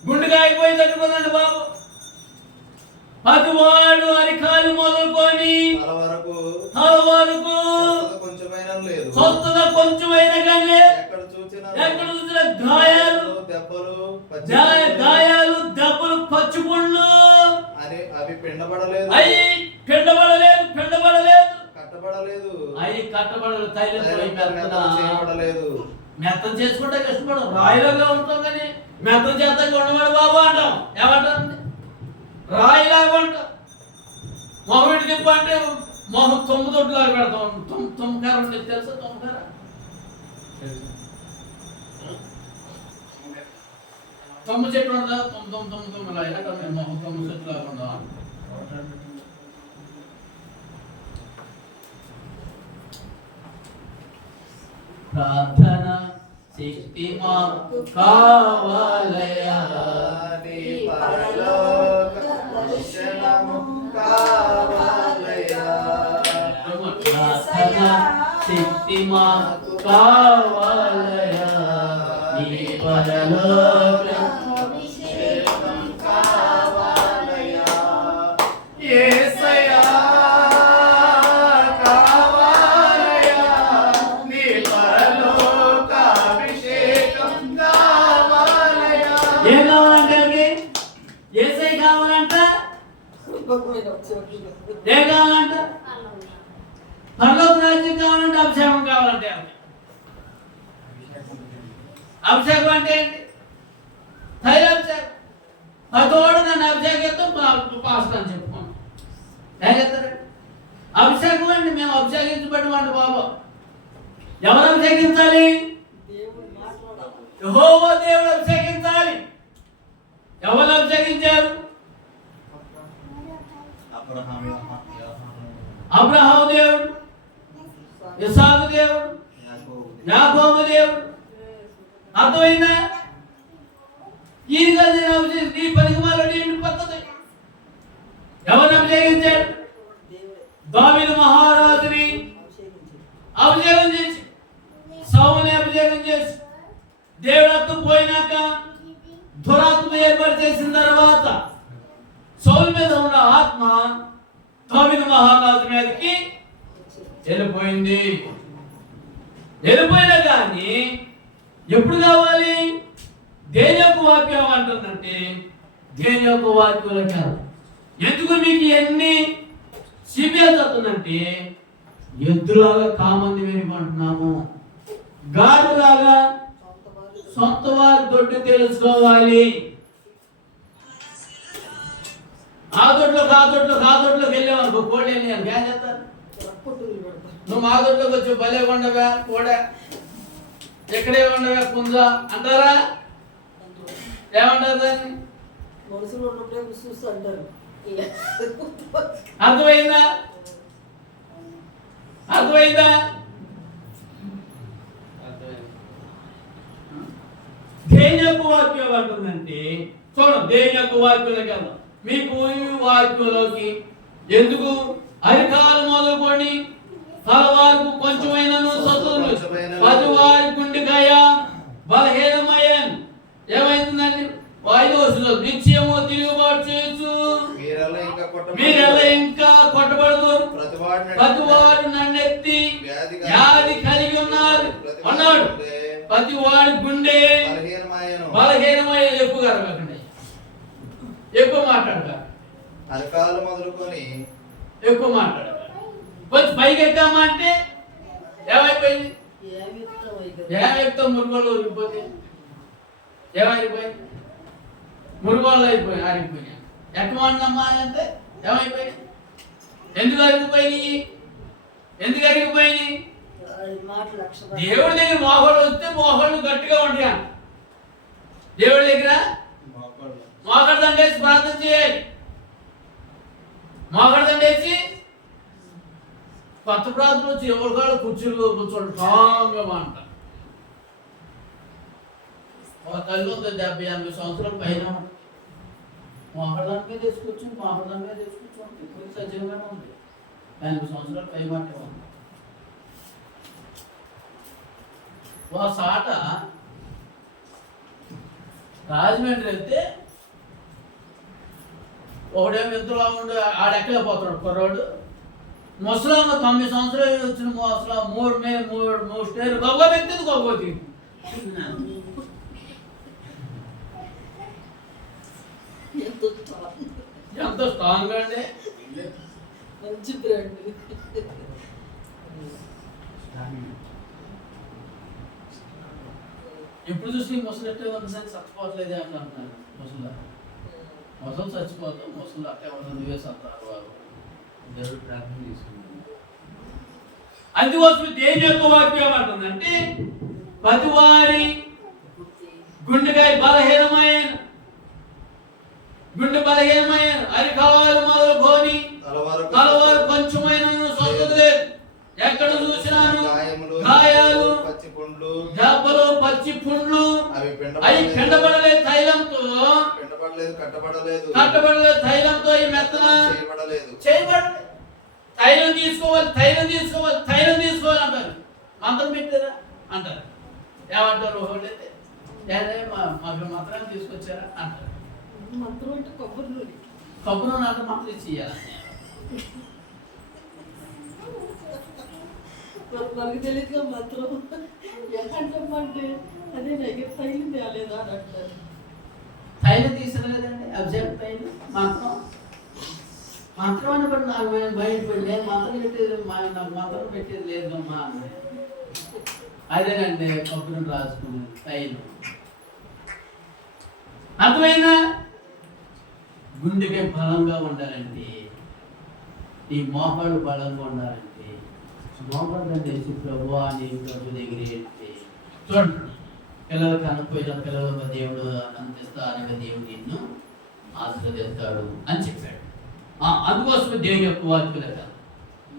గుండెగా అయిపోయిందండి బాబు. ప్రతివాడు అరికాలు మొదలుకొని తల వరకు కొంచెమైనా లేదు, స్వస్థత కొంచెమైనా కానీ లేదు. ఎక్కడ చూసిన గాయాలు దెబ్బలు పచ్చిపుండ్లు అవి పిండబడలేదు, కట్టబడలేదు, అవి కట్టబడలేదు, చేయబడలేదు. మెత్తం చేసుకుంటే కష్టపడం, రాయిలాగా ఉంటాం కానీ మెత్తం చేతంగా ఉండమని బాబు అంటాం. ఏమంటారు? రాయిలాగా ఉంటాం. మొహమిడి తిప్ప అంటే మొహం తొమ్మిదొడ్లాగా పెడతాం. తుమ్మకార ఉండేది తెలుసా? తుమ్మకార తొమ్మిది చెట్టు ఉండదా? తొమ్మిది మొహం తొమ్మిది చెట్టు లాగా ఉండదా? ప్రార్థన శక్తి మాకు కావాలయా, నీ పరలోక దర్శనము కావాలయా. ప్రార్థన శక్తి మాకు కావాలయా, నీ పరలోక అభిషేకం కావాలయా. యేసయ్యా కావాలయా, నీ పరలోక అభిషేకం కావాలయా. ఏం కావాలంటే యేసయ్య కావాలంట, ఏం కావాలంట? పరలోక రాజ్యం కావాలంటే అభిషేకం కావాలంటే. అభిషేకం అంటే ఏంటి? తైలాభిషేకం. పదోడు నన్ను అభిషేకిస్తాం పాస్టర్ అని చెప్పుకోండి. ఏం చెప్తారు? అభిషేకం అండి, మేము అభిషేకించబడినవాడు బాబు. ఎవరు అభిషేకించాలి? యెహోవా దేవుడు అభిషేకించాలి. ఎవరు అభిషేకించారు? అబ్రహాము దేవుడు, ఇస్సాకు దేవుడు, యాకోబు దేవుడు. అర్థమైందా? ఈయనగా నీ పనికి మాలని పద్ధతి. ఎవరు అభిషేకించాడు? దావీదు మహారాజుని అభిషేకం చేసి, సౌలుని అభిషేకం చేసి, దేవుడు పోయినాక దురాత్మ ఏర్పాటు చేసిన తర్వాత సౌలు మీద ఉన్న ఆత్మ దావీదు మహారాజు మీదకి వెళ్ళిపోయింది. వెళ్ళిపోయినా కానీ ఎప్పుడు కావాలి? దేని యొక్క వాక్యం అంటుందంటే దేని యొక్క వాక్యంలో కాదు. ఎందుకు మీకు ఎన్ని సిబిఎస్ అవుతుందంటే ఎద్దులాగా కామంది వినిపంటున్నాము, గాడులాగా సొంత వారి దొడ్డు తెలుసుకోవాలి. ఆ దొడ్లోకి వెళ్ళామనుకో, కోడి వెళ్ళాను ఏం చేస్తారు? నువ్వు మా దొడ్లోకి వచ్చి భలే ఉండవా కోడా, ఎక్కడే ఉండవా పుంజా అంటారా? ఏమంటారు దాన్ని? అర్థమైందా? దేని దేని యొక్క వాక్యం ఏమంటుందంటే చూడండి, దేని యొక్క వాక్యంలోకి వెళ్దాం. మీకు ఈ వాక్యంలోకి ఎందుకు అరికాలు మొదలుకొని తలవారికి కొంచెమైనను సతులు పదివారి గుండెకాయ బలహీనమయ్యాను. ఏమైతుందండి? 5వ వచనం, నిత్యము తిరుగుబాటు చేయొచ్చు, మీరెలా ఇంకా కొట్టబడదు, ప్రతివాడు నన్నెత్తి వ్యాధి కలిగి ఉన్నారు అన్నాడు. ప్రతివాడి గుండె బలహీనమయ్యే. ఎక్కువ కరగకండి, ఎక్కువ మాట్లాడక, అరకాలు మొదలుకొని ఎక్కువ మాట్లాడక. కొంచెం పైకి ఎక్కామా అంటే ఏమైపోయింది? ఏమైతే మురుగోళ్ళు ఊరిపోతే ఏమైపోయింది? మురుగోళ్ళు అయిపోయి ఆరిపోయినాయి. ఎక్కమన్నమ్మా అంటే ఏమైపోయినాయి? ఎందుకు అరిగిపోయినాయి? ఎందుకు అరిగిపోయినాయి? దేవుడి దగ్గర మోహోళ్ళు వస్తే మోహోళ్ళు గట్టిగా ఉంటాయి. దేవుడి దగ్గర మోకడ దండేసి ప్రార్థన చేయాలి. మోకడ దండేసి కొత్త ప్రార్థన వచ్చి ఎవరికాళ్ళు కుర్చీలు కూర్చోండి స్ట్రాంగ్గా అంట. ఒక తల్లి 70-80 సంవత్సరాల పైన మోకడానికి తీసుకొచ్చి మోకడానికి తీసుకొచ్చి ఇప్పుడు సజీవంగానే ఉంది. 80 సంవత్సరాల పై మాట ఉంది. ఒక సాట రాజమండ్రి వెళ్తే ఒకడేమో ఎంతలా ఉండి ఆడెక్కలేకపోతున్నాడు కుర్రాడు. ముసలామ 9 సంవత్సరాలు వచ్చిన ముసలా మూడు స్టేర్ గొప్ప పెట్టింది, గొప్ప ఎంత స్ట్రాంగ్ అండి. మంచి బ్రాండ్. ఎప్పుడు చూసి ముసలు ఎట్టే ఉంది సార్, చచ్చిపోవట్లేదే అని అంటున్నారు. ముసలు చచ్చిపోతాం, ముసలు అట్టే ఉన్నది వేసి అంటారు వారు. దేవుడు ప్రార్థన తీసుకుంటారు. అందుకోసం దేవుని యొక్క వాక్యం ఏమంటుందంటే ప్రతివారి గుండెకాయ బలహీనమైన అరికాలు మొదలుకొని తలవారు కొంచెమైన స్వస్థత లేదు. ఎక్కడ చూసినాను గాయాలు, దెబ్బలు, పచ్చి పుండ్లు, అవి పిండబడలేదు తైలంతో, కట్టబడలేదు తైలంతో, ఈ మెత్తన చేయబడలేదు. తైలం తీసుకోవాలి అంటారు. మంత్రం పెట్టారా అంటారు. ఏమంటారు? వాళ్ళైతే మాకు మంత్రాన్ని తీసుకొచ్చారా అంటారు. మంత్రం అంటే కొబ్బరి నూనె అంటే మంత్రం ఇచ్చేయాలి. మనకు తెలియదుగా మంత్రం ఏమంటే అదే దగ్గర తైలం తేలేదా అని అంటారు. తైలం తీసుకురాలేదండి, అబ్జెక్ట్ తైలం మంత్రం అని బట్టి నాకు బయటపడి నేను మంత్రం పెట్టేది లేదమ్మా. అదేనండి కొబ్బరి రాసుకుని తైలం. అర్థమైనా? గుండెకి బలంగా ఉండాలంటే, ఈ మోకాళ్ళు బలంగా ఉండాలంటే మోకాళ్ళంటే ప్రభు అని ప్రభు దగ్గర చూడండి. పిల్లలకు అనుకోయిన పిల్లల దేవుడు అందిస్తా అనగా దేవుడు నిన్ను ఆశీర్వదిస్తాడు అని చెప్పాడు. అందుకోసమే దేవుని యొక్క వాక్యం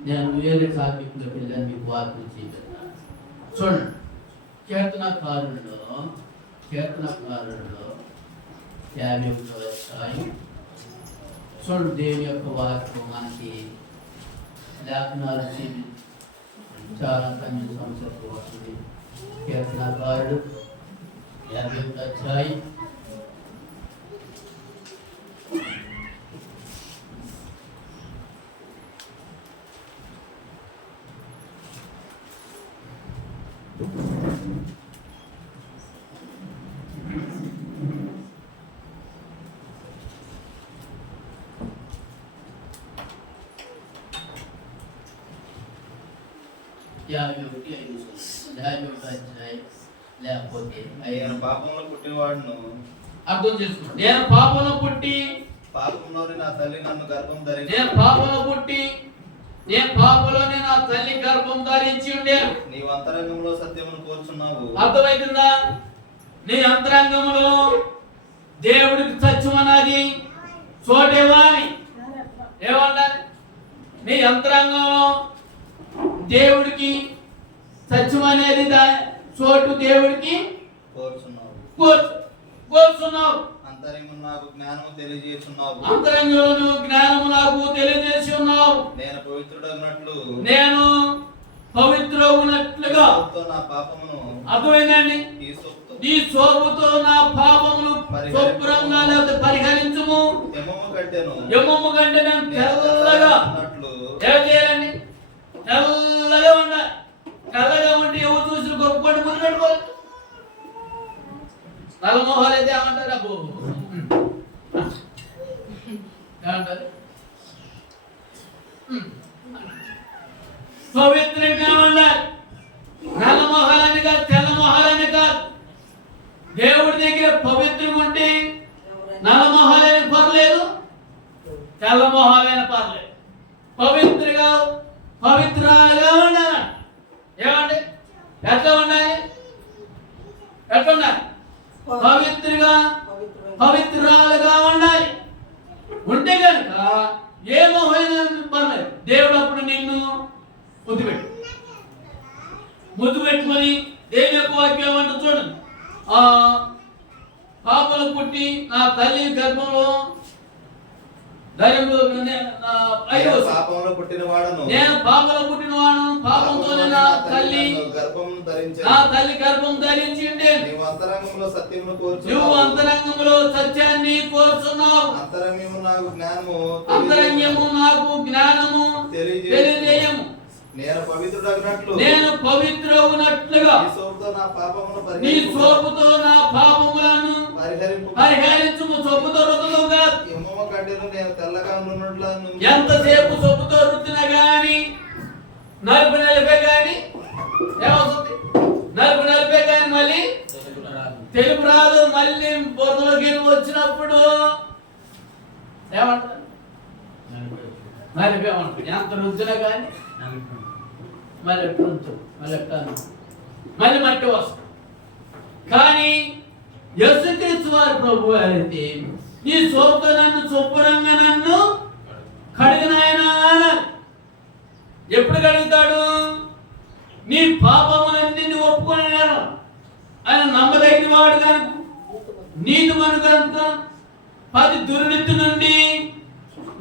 నేను వేరే కార్మికులకు వెళ్ళాను, మీకు వాక్యం చేయగలను. చూడండి, కీర్తనకారుల్లో 50వ అధ్యాయం చూడండి. దేవుని యొక్క వాక్యం మనకి లేఖనాలు చాలా తమిళ సంవత్సరం వస్తుంది. కీర్తనకారుడు 50వ అధ్యాయం లేకపోతే పాపంలో పుట్టినవాడును అర్థం చేసుకోండి. నేను పాపంలో పుట్టి పాపంలోనే నా తల్లి నన్ను గర్భం ధరించి నేను పాపంలోనే నా తల్లి గర్భం ధరించి ఉండే. నీవు అంతరంగంలో సత్యమును కోరుచున్నావు. అర్థమైతుందా? నీ అంతరంగంలో దేవుడికి సత్యం అన్నది చోటేవాని ఏమన్నారు? నీ అంతరంగంలో దేవుడికి సత్యం అనేది చోటు దేవుడికి కోరుచున్నావు. అంతరంగం నాకు జ్ఞానము తెలియజేస్తున్నావు. అంతరంగంలో జ్ఞానము నాకు తెలియజేసి ఉన్నావు. నేను పవిత్రుడగినట్లు నేను పవిత్రవునట్లుగా నా పాపమును అర్థమైందండి. నీ సోపుతో నా పాపములు శుభ్రంగా లేకపోతే పరిహరించుము. యమము కంటే నేను తెల్లగా ఏం చేయాలండి? తెల్లగా ఉండాలి. తెల్లగా ఉంటే ఎవరు చూసి గొప్ప ముందు పెట్టుకోవాలి. నల్ల మొహాలు అయితే ఏమంటారు? అబ్బో ఏమంటారు? పవిత్రంగా ఉండాలి. నల్ల మొహాలని కాదు, తెల్ల మొహాలని కాదు. దేవుడి దగ్గర పవిత్రంగా ఉంటే నల్ల మొహాలైన పర్లేదు, తెల్ల మొహాలైన పర్లేదు. పవిత్రంగా పవిత్రాలుగా ఉండాలి. ఏమండి? ఎట్లా ఉండాలి? ఎట్లా ఉండాలి? పవిత్రాలుగా ఉండాలి. ఉంటే కనుక ఏ మొహైనా పర్లేదు. దేవుడు అప్పుడు నిన్ను ముద్దు పెట్టుకొని దేవుని యొక్క వాక్యం అంటే చూడండి, పాపలు పుట్టి నా తల్లి గర్భంలో పాపంలో పుట్టినవాడను, నేను పాపంలో పుట్టినవాడను, పాపంతో నా తల్లి గర్భం ధరించి నువ్వు అంతరంగంలో సత్యమును కోరుచు, నువ్వు అంతరంగంలో సత్యాన్ని కోరుచున్నావు. అంతరంగము నాకు జ్ఞానము తెలియజేయము. నేను పవిత్రుడగినట్లు పవిత్రవునట్లుగా నీ సోపుతో నా పాపములను పరిహరించుము. సొప్పుతో రుద్దులు కాదు. నేను తెల్లగా ఉన్నట్లు ఎంతసేపు సొప్పుతో రుద్దినా గాని నలిపే గాని ఏమవుతుంది? నలిపే గాని మళ్ళీ తెలుపు రాదు. మళ్ళీ బొరలోకి వచ్చినప్పుడు ఏమంటారు? నలిపే ఏమంటారు? ఎంత రుద్దినా గాని మళ్ళీ మట్టి వస్తుంది. కానీ యేసుక్రీస్తు వారి ప్రభు అయితే నీ సోపుతో నన్ను శుభ్రంగా నన్ను కడిగినాయనా అన్నారు. ఎప్పుడు కడుగుతాడు? నీ పాపములన్నీ నువ్వు ఒప్పుకున్నాడు. ఆయన నమ్మదగిన వాడు కనుక, నీతి మను కనుక 10 దుర్నీతి నుండి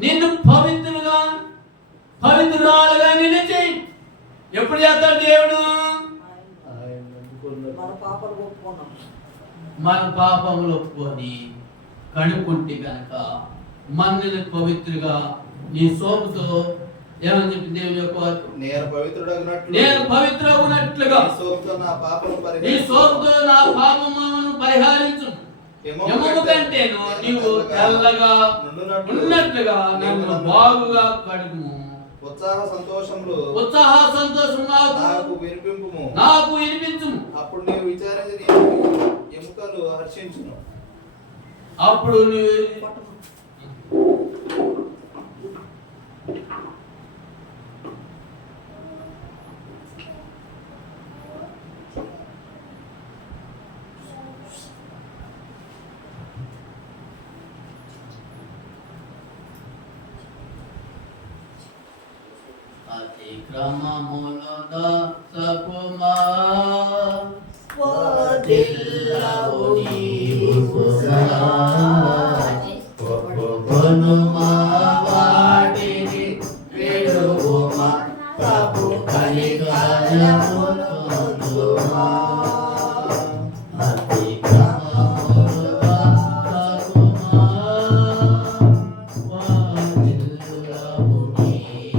నిన్ను పవిత్రురాలుగా నిలిచి ఎప్పుడు చేస్తాడు దేవుడు? మన పాపములు ఒప్పుకొని కడుక్కుంటే కనుక మనల్ని పవిత్రుగా నీ సోపుతో ఏమని చెప్పి దేవుని యొక్క నేను పవిత్రవునట్లుగా నీ సోపుతో నా పాపములను పరిహరించు. యమము కంటేను నీవు తెల్లగా ఉన్నట్లుగా నన్ను బాగుగా కడుగుము. ఉత్సాహ సంతోషం నాకు వినిపించుము. అప్పుడు నీవు విచారించి ఎముకలు హర్షించును. అప్పుడు అతిక్రమములు దోసకుమా వదిల్లవు నీవు ఒప్పుకొనుమా వాటిని విడువుమా ప్రభు కనికరమును పొందుమా. అతిక్రమములు దోసకుమా వదిల్లవు నీవు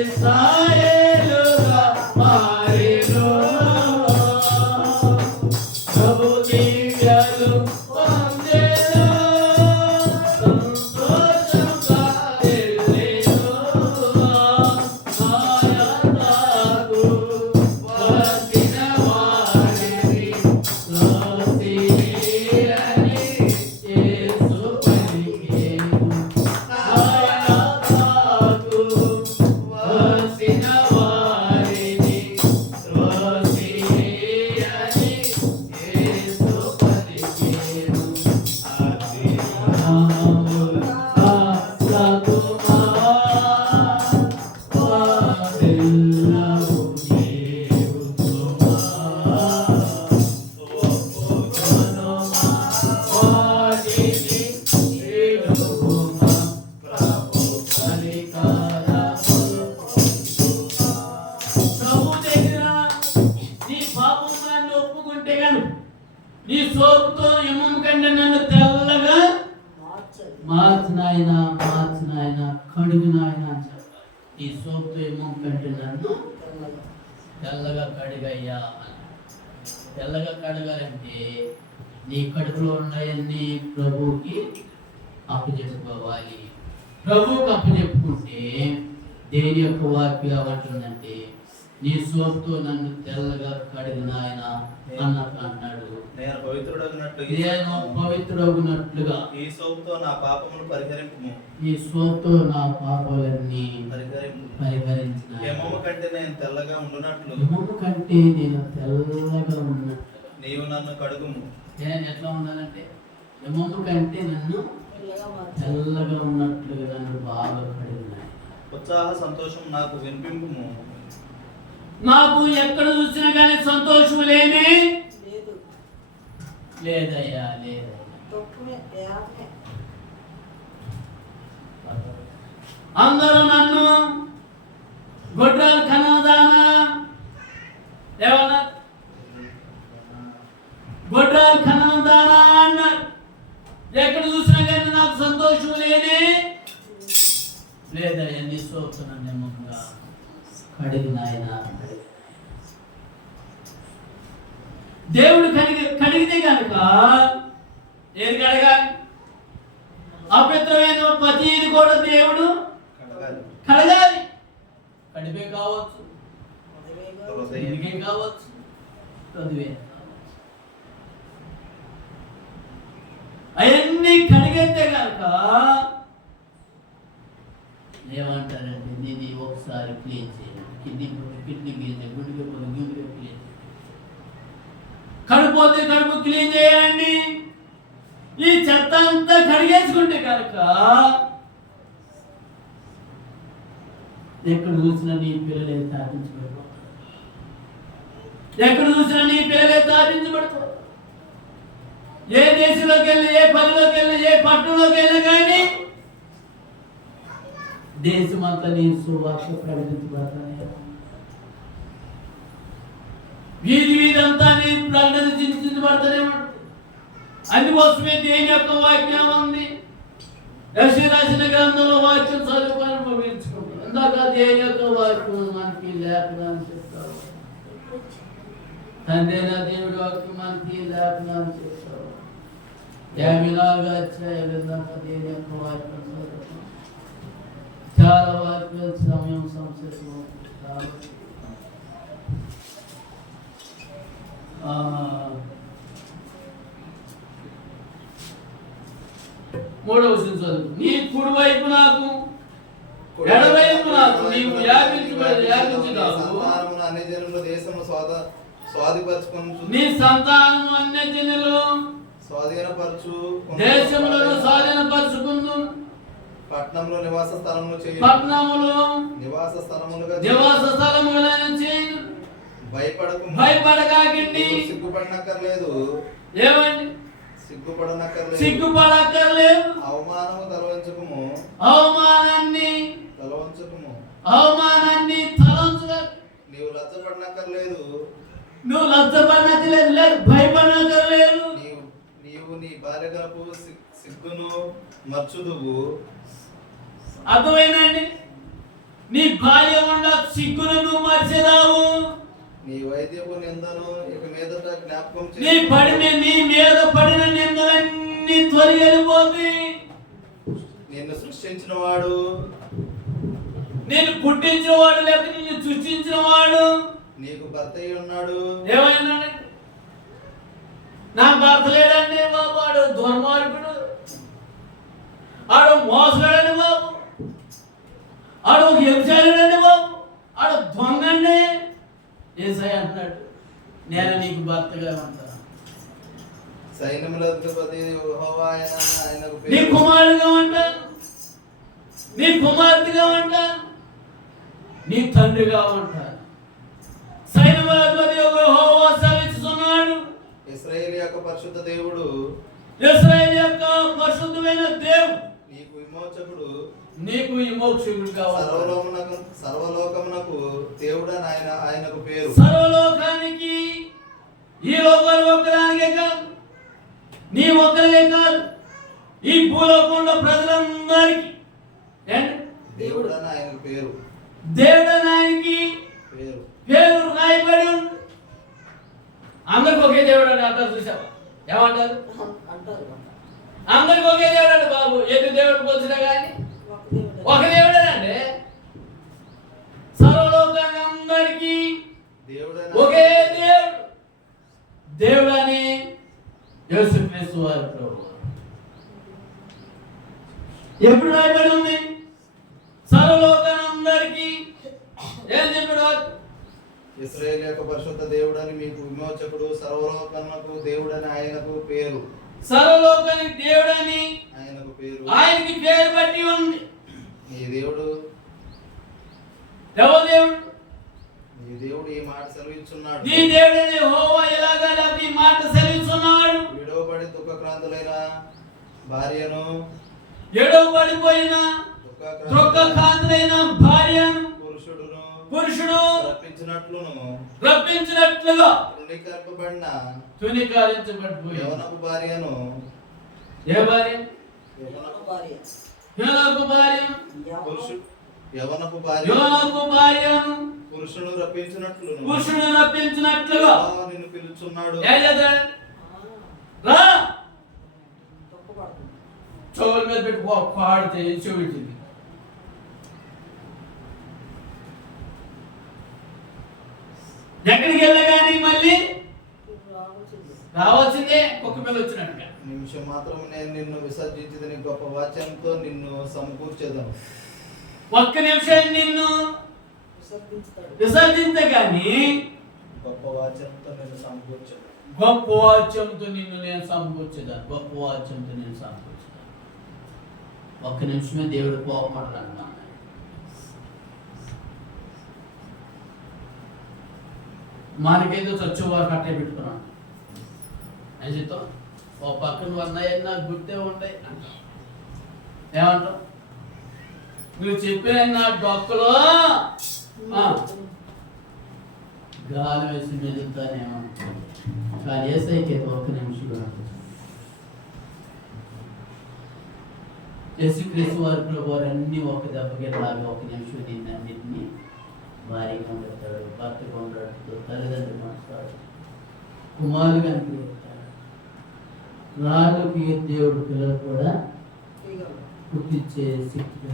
ఇశ్రాయేలుగా మారెను. ప్రభు దివ్యలు పొందెను. సంతోషంగా వెళ్ళెను. ఆయనకు వచ్చిన వారిని స్తుతించని యేసు పలికెను. ఆయనకు వచ్చిన వారిని స్తుతించని యేసు పలికెను. ఒప్పుకుంటే గాను నీ సోపుతో ఎమ్మమ్మ కంటే నన్ను తెల్లగా మార్చు నాయన, కడుగు నాయన అని చెప్పాలి. ఈ సోపుతో ఎమ్మమ్మ కంటే నన్ను తెల్లగా కడిగయ్యా అని. తెల్లగా కడగాలంటే నీ కడుపులో ఉన్నాయన్నీ ప్రభువుకి అప్పచెప్పుకోవాలి. ప్రభువుకి అప్పచెప్పుకుంటే దేని యొక్క వాక్యం ఏమంటుందంటే నీ సోపుతో నన్ను తెల్లగా కడిగిన ఆయన అన్నాడు. నేను పవిత్రుడగునట్లుగా ఈ సోపుతో నా పాపమును పరిహరింపుము. ఈ సోపుతో నా పాపాలన్నీ పరిహరించిన ఎమ్మమ్మ కంటే నేను తెల్లగా ఉండునట్లు ఎమ్మమ్మ కంటే నేను తెల్లగా ఉన్నట్లు నీవు నన్ను కడుగుము. నేను ఎట్లా ఉండాలంటే ఎమ్మమ్మ కంటే నన్ను తెల్లగా ఉన్నట్లుగా నన్ను బాగా కడిగిన ఉత్సాహ సంతోషం నాకు వినిపింపుము. నాకు ఎక్కడ చూసినా కానీ సంతోషం లేనే లేదయ్యా. అందరూ నన్ను గొడ్రాలు కన్నదానా ఏమన్నా గొడ్రాలు కన్నదానా అన్నారు. ఎక్కడ చూసినా కానీ నాకు సంతోషం లేదయ్యా. నీ సోపుతున్నాను నెమ్మదిగా కడిగిన ఆయన. దేవుడు కడిగితే కనుక ఏది కడగాలి? అపవిత్రమైన ప్రతిది కూడా దేవుడు కడగాలి. కడిపే కావచ్చు, కావచ్చు, అవన్నీ కడిగితే కనుక ఏమంటారంటే దీన్ని ఒకసారి క్లీన్ చేయాలి. కిడ్నీ క్లీన్ చేయాలి, గుండెకి క్లీన్ చేయాలి, కడుపోతే కడుపు క్లీన్ చేయండి. ఈ చెత్త అంతా కడిగేసుకుంటే కనుక ఎక్కడ చూసినా నీ పిల్లలే తాపించబడతారు. ఎక్కడ చూసినా నీ పిల్లలే తాపించబడతారు. ఏ దేశంలోకి వెళ్ళి, ఏ పనిలోకి వెళ్ళి, ఏ పట్టణంలోకి వెళ్ళి కానీ దేశమంతా నీ సువార్త ప్రకటించబడతానే. వీధి అంతా నీ ప్రకటన చింతించబడతానే ఉంటుంది. అందుకోసమే దేని యొక్క వాక్యం ఉంది. యెషయా రాసిన గ్రంథంలో వాక్యం చదువుకొని ఉపయోగించుకోండి. ఇందాక దేని యొక్క వాక్యం మనకి లేఖనాన్ని చెప్తారు. తండ్రైన దేవుడి వాక్యం మనకి లేఖనాన్ని చెప్తారు. 54 అధ్యాయాలు ఇందాక దేని యొక్క వాక్యం చదువుతాం. చాలా వాక్యాలు సమయం సంశయం కాబట్టి మూడవ చదువు. నీ కుడి వైపు నాకు ఎడవైపు నాకు నీవు వ్యాపించుదావు. అన్ని జనుల దేశము స్వాధీనపరచుకొనుచు నీ సంతానము అన్ని జనులు స్వాధీనపరచు దేశములను స్వాధీనపరచుకుందు. పట్టణంలో నివాస స్థలములు చేయి. పట్టణములో నివాస స్థలములుగా చేయి. భయపడకండి. సిగ్గుపడనక్కర్లేదు. ఏమండి? సిగ్గుపడనక్కర్లేదు. అవమానము తలవంచుకుము. అవమానాన్ని తలంచుగా. నీవు లజ్జపడనక్కర్లేదు. నువ్వు లజ్జపడనక్కర్లేదు, భయపడనక్కర్లేదు. నీవు నీ భార్య గలపు సిగ్గును మర్చుదువు. అర్థమైందండి? నీ బాల్యం ఉన్న సిగ్గును నువ్వు మర్చిదావు. నీ వైద్యపు నిందను ఇక మీదట జ్ఞాపకం నీ మీద పడిన నిందలన్నీ తొలగిపోతాయి. నిన్ను సృష్టించిన వాడు, నేను పుట్టించిన వాడు, లేక నిన్ను సృష్టించిన వాడు నీకు భర్త అయి ఉన్నాడు. ఏమైనాడండి? నా భర్త లేడండి బాబు, ఆడు దుర్మార్గుడు, ఆడు మోసగాడండి బాబు, ఆడు ఒక వ్యవసాయుడండి బాబు, ఆడు దొంగండి. యేసయ్య అంటున్నాడు, నేను నీకు భర్తగా ఉంటాను, సైన్యముల అధిపతి యెహోవా ఆయనకు నీ పేరు. కుమారుడిగా ఉంటాను, నీ కుమార్తెగా ఉంటాను, నీ తండ్రిగా ఉంటాను. సైన్యముల అధిపతి యెహోవా సెలవిస్తున్నాడు. ఇశ్రాయేలు యొక్క పరిశుద్ధ దేవుడు, ఇశ్రాయేలు యొక్క పరిశుద్ధమైన దేవుడు నీకు విమోచకుడు, నీకు విమోక్షకుడుగా ఉంటాడు. సర్వలోకమునకు దేవుడని ఆయనకు పేరు. సర్వలోకానికి, ఈ లోకాలు ఒక్కదానికే కాదు, నీ ఒక్కరికే కాదు, ఈ భూలోకంలో ప్రజలందరికీ దేవుడని ఆయనకు పేరు. దేవుడని ఆయనకి పేరు రాయబడి ఉంది. అందరికి ఒకే దేవుడు అని అంటారు, చూసావా? ఏమంటారు? అందరికి ఒకే దేవుడు అండి బాబు. ఎన్ని దేవుడు పోల్చినా కానీ ఒక దేవుడేనండి. సర్వలోకానికి అందరికీ ఒకే దేవుడు, దేవుడని యేసుక్రీస్తు వారి ప్రభువు. ఎప్పుడు రాయబడి ఉంది? సర్వలోకానికి ఏం చెప్పాడు? ఇశ్రాయేలు యొక్క పరిశుద్ధ దేవుడని మీకు విమోచకుడు, సర్వలోకమునకు దేవుడని ఆయనకు పేరు. సర్వలోకానికి దేవుడని ఆయనకు పేరు. ఆయనకి పేరు బట్టి ఉంది. నీ దేవుడు, ఎవరు దేవుడు? నీ దేవుడు ఈ మాట సెలవిస్తున్నాడు. నీ దేవుడైన యెహోవా ఎలాగా ఈ మాట సెలవిస్తున్నాడు. విడవబడి దుఃఖక్రాంతులైన భార్యను, ఎడవబడిపోయిన దుఃఖకాంతులైన భార్యను పురుషుడు రప్పించినట్లుగా తునీకరించబడిపోయిన యవనపు భార్యను, ఏ భార్య? యవనపు భార్య, యవనపు భార్యను పురుషుడు రప్పించినట్లుగా నిన్ను పిలుచున్నాడు. రా, చెవుల మీద పెట్టి పాడితే చెవిటింది. ఎక్కడికి వెళ్ళా కానీ మళ్ళీ రావాల్సిందే, కుక్క పిల్ల వచ్చినట్టుగా. నిమిషం మాత్రం నేను నిన్ను విసర్జించదని గొప్ప వాక్యంతో నిన్ను సమకూర్చేదను. ఒక్క నిమిషం నిన్ను విసర్జించే కానీ గొప్ప వాక్యంతో నిన్ను సమకూర్చేదను. గొప్ప వాక్యంతో నిన్ను నేను సమకూర్చేదాను. గొప్ప వాక్యంతో నేను సమకూర్చేదాను. ఒక్క నిమిషమే దేవుడు కోపపడరా. మనకేదో చచ్చువారు కట్టే పెట్టుకున్నాను అజితో ఓ పక్కన అన్నయ్య నాకు గుర్తే ఉంటాయి అంట. ఏమంటావు? నువ్వు చెప్పిన నా డొక్కలో గాలి వేసి మెదులుతానేమో, కానీ ఏసైకి ఒక్క నిమిషం యేసుక్రీస్తు వారి ప్రభు అన్ని ఒక దెబ్బకి లాగా ఒక నిమిషం దీన్ని అన్నింటినీ భారీగా ఉండతాడు, భర్తగా ఉండడు, తల్లిదండ్రులు మాట్లాడు, కుమారుగా అనిపిస్తాడు. రాళ్ళకి దేవుడు పిల్లలు కూడా పుట్టించే శక్తి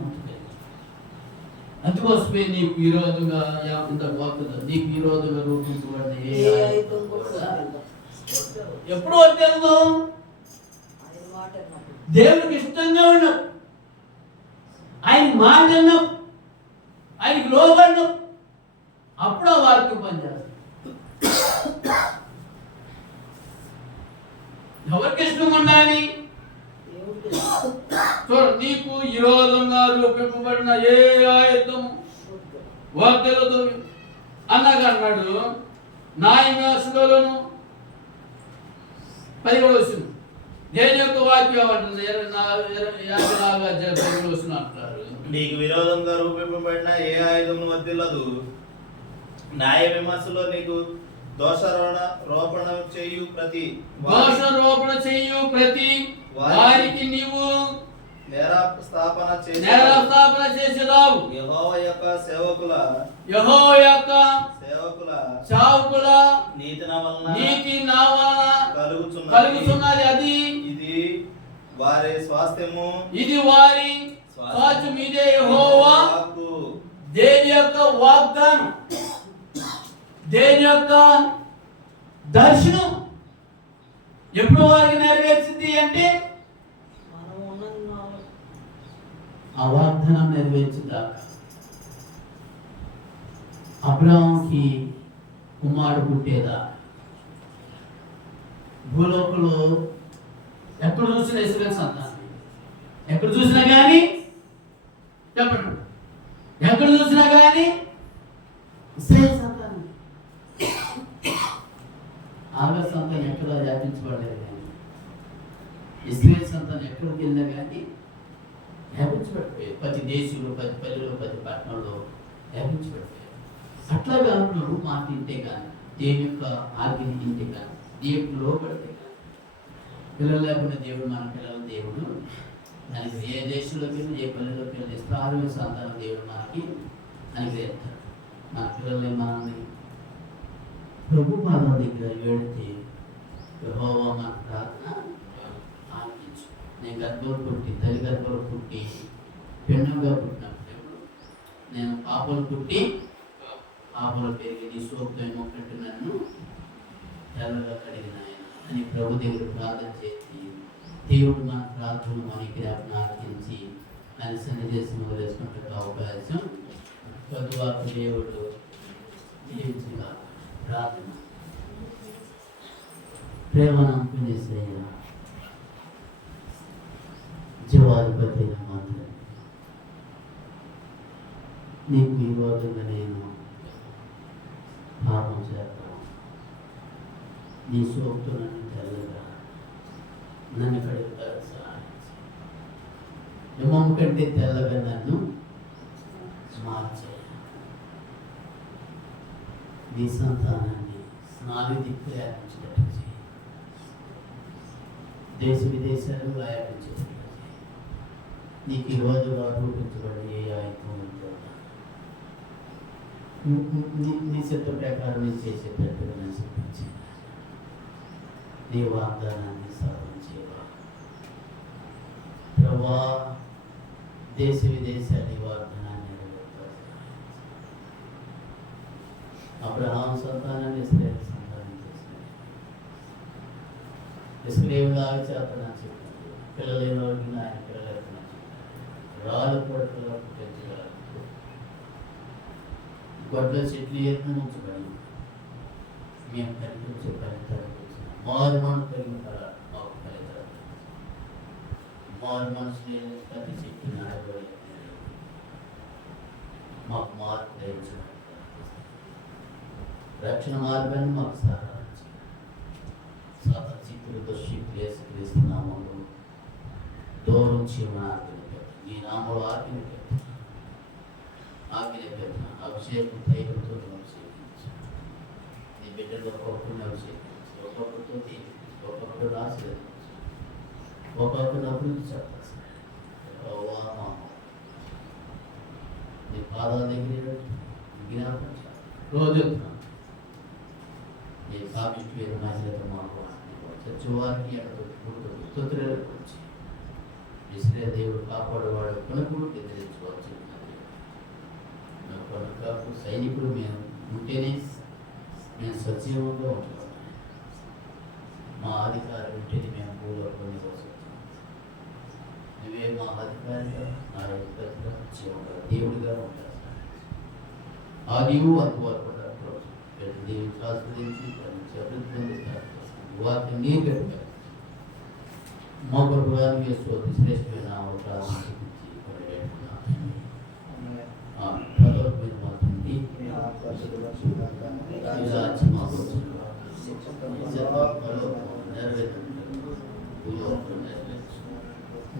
ఉంటుంది. అందుకోసమే నీకు విరోధంగా నీకు విరోధంగా రూపించబడిన ఎప్పుడు వద్దేమో దేవుడికి ఇష్టంగా ఉన్నాం, ఆయన మాట విన్నాం, ఆయనకి లోబడినాం, అప్పుడు ఆ వాక్యం పనిచేస్తాం. ఎవరికి ఇష్టం ఉండాలి? చూడ, నీకు విరోధంగా రూపింపబడిన ఏ ఆయుధము వార్తలతో అన్నాడు. న్యాయశాస్త్రాలను 10వ వచనం దేని యొక్క వాక్యం అంటుంది? 54 అధ్యాయం 10వ వచనం అంటారు. నీకు విరోధంగా రూపింపబడిన ఏ ఆయుధము వర్ధిల్లదు. న్యాయ విమర్శలో నీకు దోషారోపణ చేయు ప్రతి వారికి నీవు నేరస్థాపన నేరస్థాపన చేసేదావు. యెహోవా యొక్క సేవకుల సేవకుల నీతి నా వలన కలుగుచున్నది. అది వారి స్వాస్థ్యము. ఇదే యెహోవా దేని యొక్క వాగ్దానం, దేని యొక్క దర్శనం ఎప్పుడు వారికి నెరవేర్చింది అంటే మనం ఉన్నది ఆ వాగ్దానం నెరవేర్చిందాక. అబ్రాహాంకి కుమారుడు పుట్టేదా, భూలోకంలో ఎక్కడ చూసినా ఇశ్రాయేలు సంతానం, ఎక్కడ చూసినా కానీ చెప్పండి, ఎక్కడ చూసినా కానీ ఇశ్రాయేలు సంతానం. ఆగర్ సంతానం ఎక్కడ వ్యాపించబడలేదు కానీ ఇశ్రాయేలు సంతానం ఎక్కడికి వెళ్ళినా కానీ వ్యాపించబడిపోయాయి. ప్రతి దేశంలో, ప్రతి పల్లెలో, ప్రతి పట్టణంలో వ్యాపించబడిపోయాయి. అట్లాగా ప్రభు మాట వింటే కానీ, దేవుని యొక్క ఆజ్ఞని వింటే కానీ, దేవుడికి లోబడితే కానీ, పిల్లలు లేకుండా దేవుడు మన పిల్లల దేవుడు మనకి ఏ దేశంలోకి వెళ్ళి, ఏ పల్లెలోకి వెళ్ళి ఇస్రాయేలు సంతానం దేవుడు మనకి అనుగ్రహిస్తాడు. మన పిల్లల్ని మనల్ని ప్రభు పాదం దగ్గర వెళితే యెహోవా మన ప్రార్థన ఆలకించు. నేను గర్భంలో పుట్టి, తల్లి గర్భంలో పుట్టి, పిండంగా పుట్టినప్పుడు నేను పాపలు పుట్టి పాపలు పెరిగి నీ సోపుతో మొక్కట్టు నన్ను తెల్లగా కడిగిన ఆయన అని ప్రభు దగ్గర ప్రార్థన చేసి, దేవుడు మన ప్రార్థన మన జ్ఞాపకం ఆలకించి ఆయన సన్నిధి చేసి మొదలేసుకుంటే అవకాశం పొద్దువాకు దేవుడు జీవించిన ప్రార్థన. ప్రేమను చేసేయ జీవాధిపతి మాత్రం నీకు ఈ రోజుగా నేను పాపం చేస్తాను. నీ సోపుతో నన్ను తెల్లగా నన్ను కడుగుతారు సహాయం. హిమం కంటే తెల్లగా నన్ను మార్చేయ. నీ సంతానాన్ని స్నాయుధి ప్రయాణించినట్టు చేయి. దేశ విదేశాలు ప్రయాణించినట్టు చేయి. నీకు ఈ రోజుగా రూపించబడి ఏ ఆయుధం ఉందో నీ చిత్త ప్రకారం నీ చేసేటట్టుగా నేను చూపించాను. నీ వాగ్దానాన్ని సాధించేవా ప్రభా, దేశ విదేశాల వాగ్దానాన్ని నెరవేర్చాలి. అబ్రహాం సంతానాన్ని ఇశ్రాయేలు సంతానం చేశాడు. ఇశ్రాయేలులాగా చేతనా చెప్పాడు. పిల్లలైన వారికి ఆయన పిల్లలైన రాళ్ళు కొడుకులో పుట్టించగలరు. గొడ్ల చెట్లు ఎత్తున ఉంచబడి మేము కనిపించే ఫలితాలు మారు మనసు కలిగిన తరాలు మాకు ఫలితాలు. మారు మనసు ప్రతి చెట్టు నాడబడి మాకు మార్పు దయించడం, రక్షణ మార్గాన్ని మాకు సహాయం చేయాలి. చిత్తులు దుశ్శక్తులు వేసుకున్నాము దూరం చేయమని నీ నామలో ఆజ్ఞ పెట్టిన అభిషేకం తైలంతో అభిషేకించు. నీ బిడ్డలు ఒక్కొక్కరిని అభిషేకించు, ఒక్కొక్కరితో దీవించు, ఒక్కొక్కరు ఆశీర్వదించు, ఒక్కొక్కరిని అభివృద్ధి చెప్పాలి. నీ పాదాల దగ్గర జ్ఞాపకం రోజు నీ సామిష్టి నాశనత మాకు చచ్చువారికి స్తోత్రాలకు వచ్చి ఇస్రే దేవుడు కాపాడేవాడు కొనుక్కుడు ఎదిరించుకోవచ్చు. కొనుక్కు సైనికుడు మేము ఉంటేనే మేము సజీవంగా ఉంటాం. మా అధికారం ఉంటేనే మేము భూలోకంలో కోసం. నువ్వే మా అధికారిగా నా యొక్క జీవంగా దేవుడిగా ఉంటారు. ఆ నీవు అనుకోవాలి దేవుడికి ఆస్వాదించి అభివృద్ధి పొందుతారు. వాటిని నీరు గట్టిగా మా ప్రభుత్వానికి శ్రేష్టమైన అవకాశం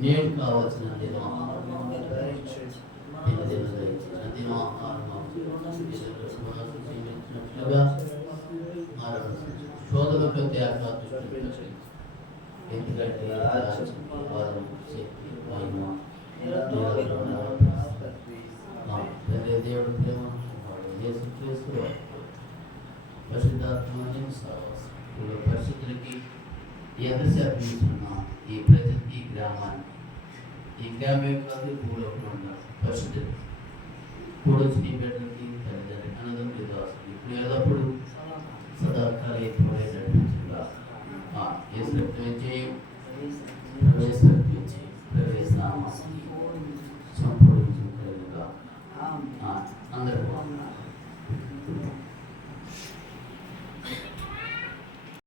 నేడు కావాల్సిన శోధనకు త్యాగ ఎందుకంటే దేవుడు ప్రేమ వాడు యేసుక్రీస్తు పరిశుద్ధాత్మని సహవాసం ఇప్పుడు పరిశుద్ధులకి ఎంతసేపు తీసుకున్నాం ఈ గ్రామాన్ని ఈ గ్రామం కాదు భూలోకంలో ఉన్నారు పరిశుద్ధులు కూడొచ్చి నీ బిడ్డలు